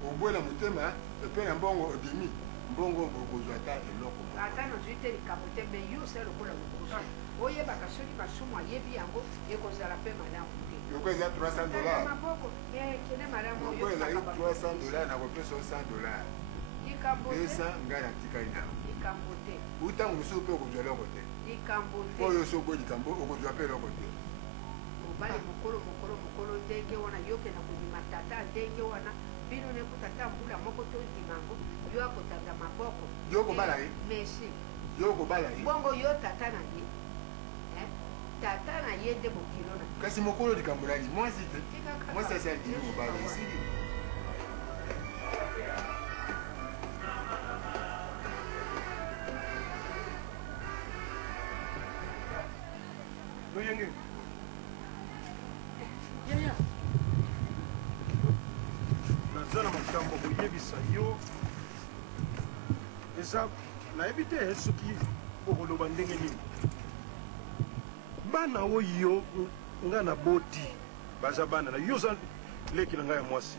obwela motema epe na mbongo odimi mbongo okozwa ata eloko ata nazwi te likambo te mais yo se lokola lokoso oyebaka soki masumu ayebi yango ekozala mpe malamu te loko eza $300 maboko kende malamu loko ezali $300 nakopesa $100 likambo esa ngai natikali nao likambo te utango mosusu mpe okozwa eloko te likambo te oyo soki likambo okozwa mpe eloko te mobali mokolo ndenge wana yokenda kondima tata ndenge wana bino nekutata mbula moko tondimango yo akotanga maboko yo kobala ye merci yo kobala ye bongo yo tata na ye tata na ye nde mokilo na kasi mokolo likambo nani mwasi te mwasi asali yo kobala esili Loyenge. Yaya. Naza na makambo koyebisa yo eza nayebi te soki okoloba ndenge nini bana oyo nga na boti baza bana na yo oza leki na ngai ya mwasi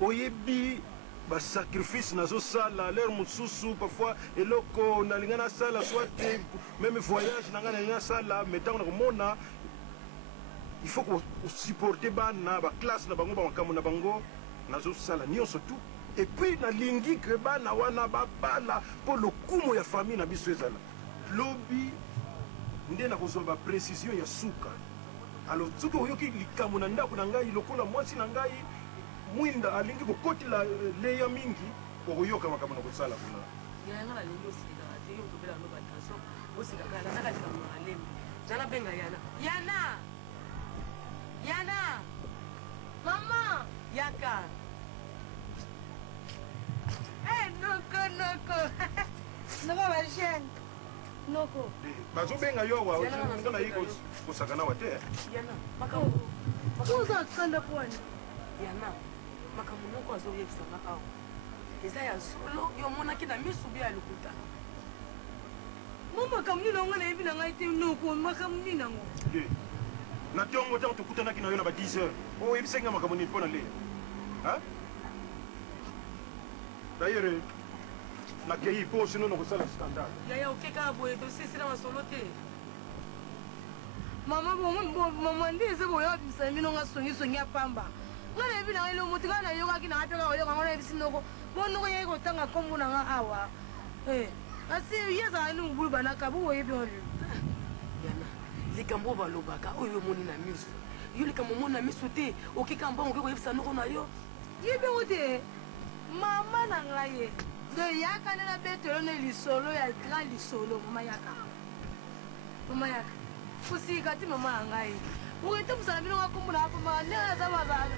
oyebi basacrifice nazosala lere mosusu parfois eloko nalinga nasala soit te meme voyage na ngai nalinga nasala mais ntango na komona il faut kosupporte bana baklasse na bango bamakambo na bango nazosala nyonso tu et puis nalingi ke bana wana babala mpo lokumu ya famille na biso ezala lobi nde nakozwa baprécision ya suka alors soki oyoki likambo na ndako na ngai lokola mwasi na ngai mwinda alingi kokotela leya mingi okoyoka makambo na kosala kuna yanga nalingi osikaka te yo tobela no batension osikaka nazaka likambo na lembe zala benga yana mama yaka noko bashene noko bazobenga yo awa nga nayi kosaka nawa te yana makambo oza kanda pwani yana makambo moko azoyebisanga awa eza ya solo yomonaki na miso bia ya lokuta mo makambo nini yango nayebi na ngai te noko makambo nini yango na ntongo ntango tokutanaki na yo na ba 10 heures oyebisaki nga makambo nini mpo na leya dayere nakei mpo sino na kosala scandale yaya okeka boye tosisila masolo te mama nde eza boyo abimisa bino nga songisongi ya pamba ngana ebi na ilo muti ngana yoga kina apeka oyo ngana ebi sinoko bonoko ye ko tanga kombu na nga awa asi yeza ani ngulu banaka bu oyebi oli yana likambo balobaka oyo moni na miso yo likambo moni na miso te okika mbongo ko yebisa noko na yo yebe ote mama na ngaye de yaka na betelo ne lisolo ya grand lisolo mama yaka kusika ti mama ngaye ngwete busala bino ngakombu na hapo ma ne za mazaga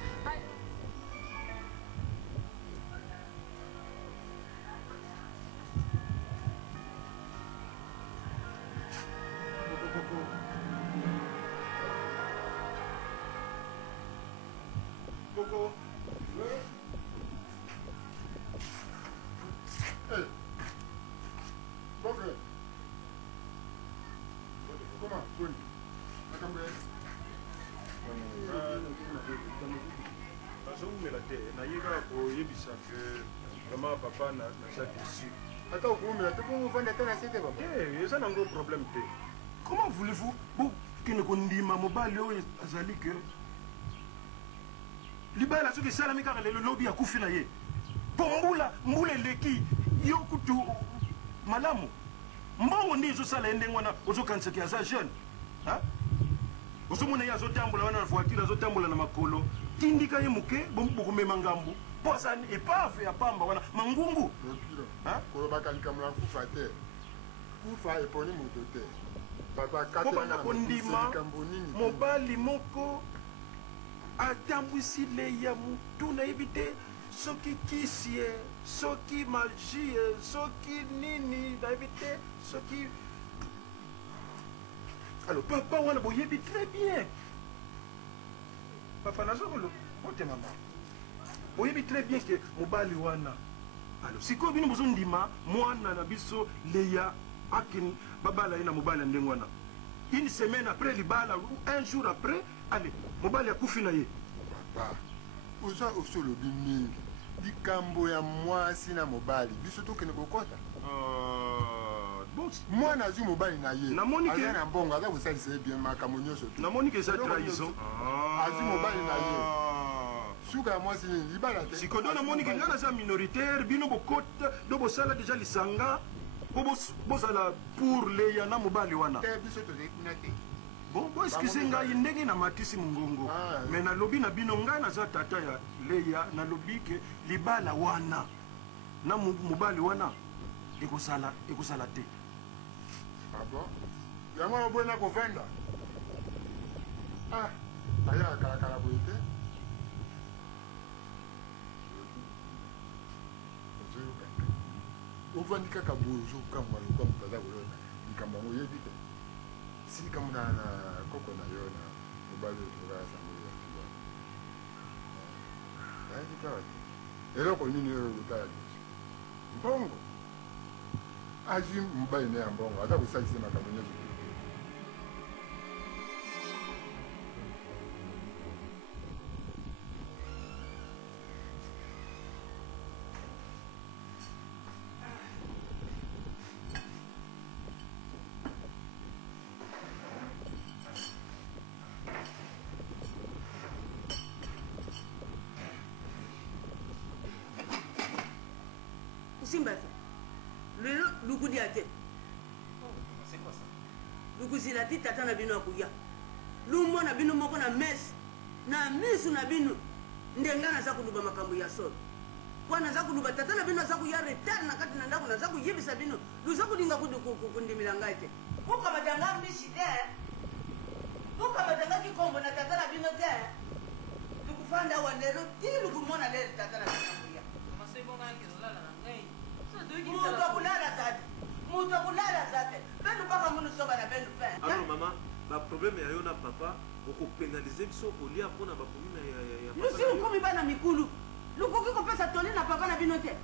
Coco. Hey. Bonjour. Comment? Tony. nazongumela te nayeba koyebisa ke vraiment papa naza déçu ata okumela te bongo vanda te na se te papa eza nango problème te comment voulez-vous bokende kondima mobali oyo azali ke libala soki esalami kaka lelo lobi akufi na ye mpo mbula eleki yo kutu malamu mbongo nde ezosala ye ndenge wana ozokanisaki aza jeune ozomona ye azotambola wana na voiture azotambola na makolo tindika ye moke bokomema ngambu mpo aza epave ya pamba wana mangungu kolobaka likambo na kufa te kufa eponi moto te po banda kondima mobali moko atambwisi leya mutu nayebi te soki kisi ye soki magie ye soki nini nayebi te soki alors papa wana boyebi très bien papa nazokolo otema mama boyebi très bien ke mobali wana alors sikoyo bino bozondima mwana na biso leya akini babala ye na mobali ya ndenge wana une semaine après libala un jour après allez mobali akufi na ye papa oza osolobi mingi likambo ya mwasi na mobali biso tokende kokota mwana azwi mobali na ye aza na mbongo aza kosalisa ye bien makambo nyonso namoni ke eza trahison azwi mobali na ye suka ya mwasi nini libala te sikodo namoni ke ngai naza minoritaire bino bokota do bosala deja lisanga po bozala pour leya na mobali wana te biso tozali kuna te bon boeskise ngai ndenge na matisi mongongo me nalobi na bino ngai naza tata ya leya nalobi ke libala wana na mobali wana ekosala te bon yango obwena kovanda aya kalakala boye te ozoyoka te ovandi kaka boye ozokamwa loka moto aza kolona likambo yango oyebi te si likambo na koko na yo na mobali oyo tokaka sango ya tiwa nayebi kaka te eloko nini oyo otala liso mbongo azwi mobali na ya mbongo aza kosalisa makambo nyonso Simbasa. Lelo lukudi ate. C'est quoi ça? Lukuzila ti tata na bino akuya. Lumo na bino moko na mes. Na misu na bino. Ndenga na zakuluba makambo ya solo. Kwa na zakuluba tata na bino zakuya retard na kati na ndako na zakuyebisa bino. Luzakulinga kundimila ngaite. Buka badanga mbishi te. Buka badanga kikombo na tata na bino te. Lukufanda wa lelo ti lukumona lelo tata na bino akuya. Masebonga ngizolala na ngai. Mutu akulala zate benu mpaka munu soba na benu pe alors mama baproblème ya yo na papa okopénalize biso kolia mpona bakomi na ya lusi lukomi bana mikulu lukoki kopesa toli na papa na bino te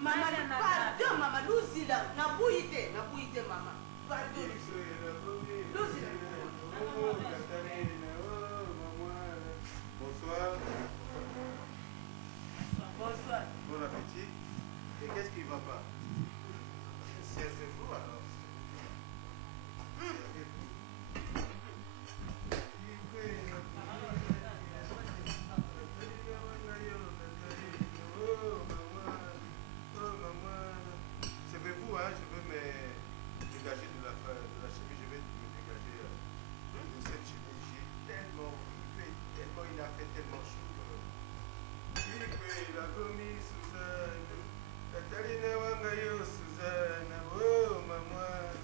mama pardon mama lusila nabuyi te mama pardon lusila Bonsoir. Bonsoir. Bon appétit. Et qu'est-ce qui ne va pas? C'est fou alors. il a fait tellement chaud. Il a commis Suzanne. Katarina Wangayo Suzanne. Oh, maman.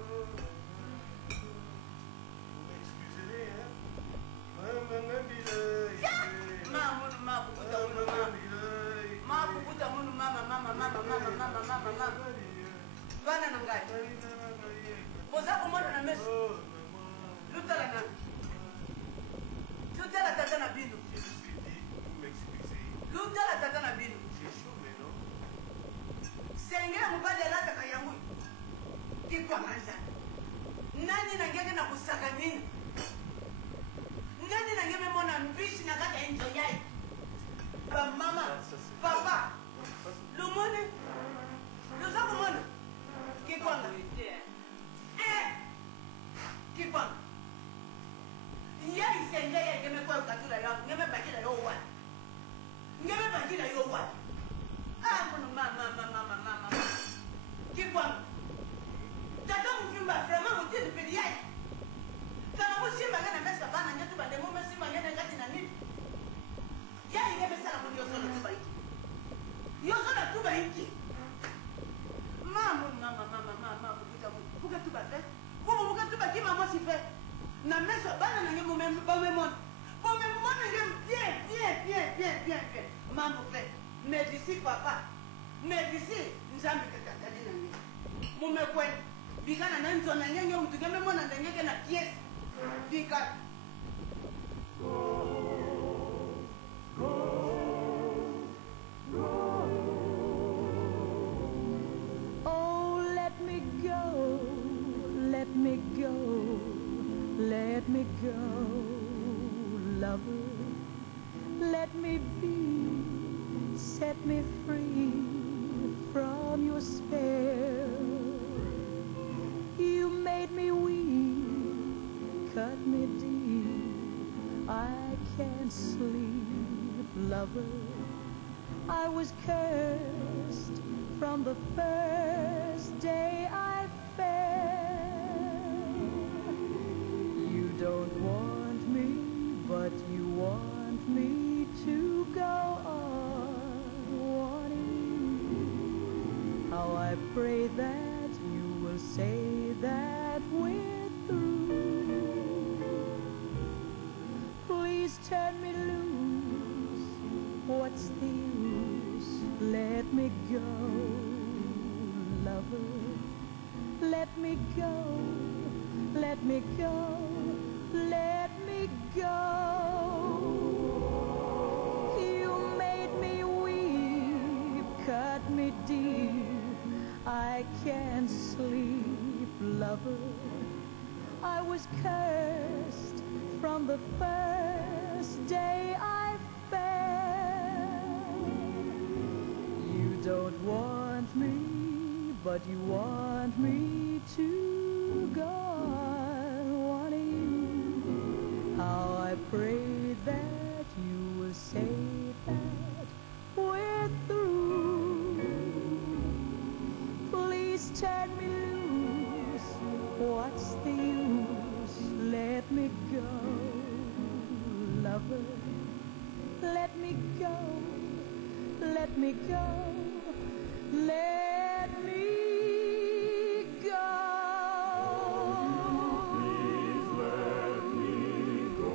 Oh, excusez-les, hein. Vana na ngai. Boza komona na meso. Lutala na. Lutala tata na bino. Lutala tata na bino. Sengela mobali alataka yango. Kikwamaliza. Nani na ngeke na kusaka nini? Nani na ngeke mona mbishi na kaka enjo yai. Ba mama, papa. Lumone. Luza kumona. Kikwanga. Kikwanga. Yai sengela ngeme kwa katula yangu. Ngeme bakila yo wa. Ngeme bakila yo wa. Ah, mama. Kikwanga. Tata mfimba vraiment mutini pili yai. Kama mushimba ngana mesa bana nyatu bande mu mesima ngene ngati na nini. Yai ngeme sala mu yosola tuba hiki. Yosola tuba hiki. Mama buka tuba te. Buka tuba kima mo sife. Na mesa bana na ngemu ba memon. Bo memon ngem bien. Mama fe. Medisi papa. Medisi nzambi kakatali na ngemu. Mumekwe. Bikana na nzo na nyenye mtu ngeme mona ndengeke na kiesi. Bikana. Oh, let me go, let me go, let me go, lover. Let me be, set me free from your spell. You made me weak, cut me deep. I can't sleep, lover. I was cursed from the first day I fell. You don't want me, but you want me to go on wanting you. How I pray that you will say that we're through. Please turn me loose. What's the use? Let me go, lover. Let me go. Let me go. Let me go. You made me weep, cut me deep. I can't sleep, lover. I was cursed from the first day I fell. You don't want me, but you want me to go on wanting you. How I pray that you will say that we're through. Please turn me loose. What's the use? Let me go, lover. Let me go. Let me go. Let me go. Please let me go.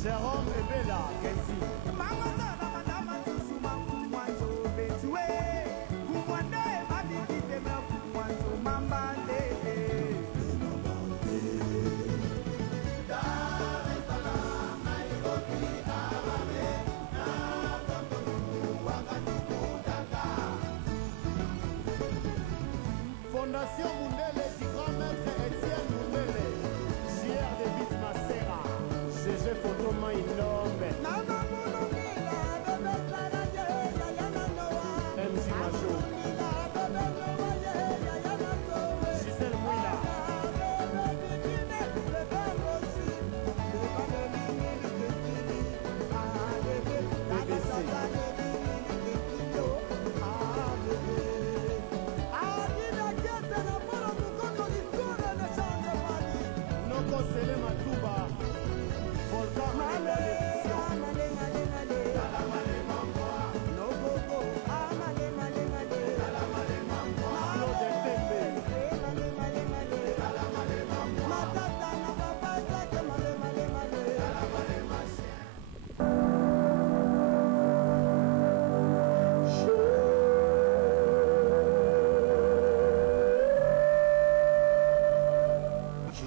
Jérôme et Bella, Kenzie. Fondation Mundele du grand maître Étienne Mundele, JR David Macera, GG Fotoma Inombe, MC Majo, Gisèle Mouila,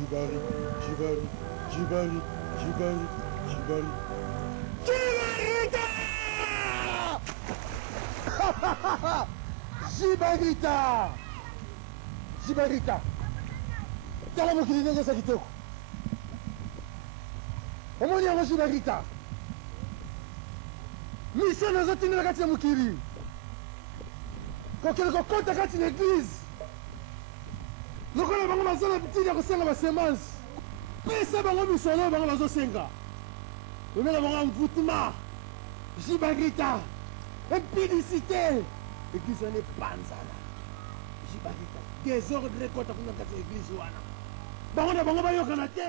Jibari, Jibari, Jibari, Jibari, Jibari. Jibarita! Jibarita! Tala mokili ndenge eza kitoko. Omoni yango Jibarita. Mission nazotindela kati ya mokili. Kokende kokota kati na église. Lokola bango baza na bitili ya kosenga basemence. Pesa bango misolo bango bazosenga. Omela bango mvutuma. Jibarita. Impudicité. Église wana epanzana. Jibarita. Désordre ekota kuna kati ya église wana. Bango na bango bayokana te.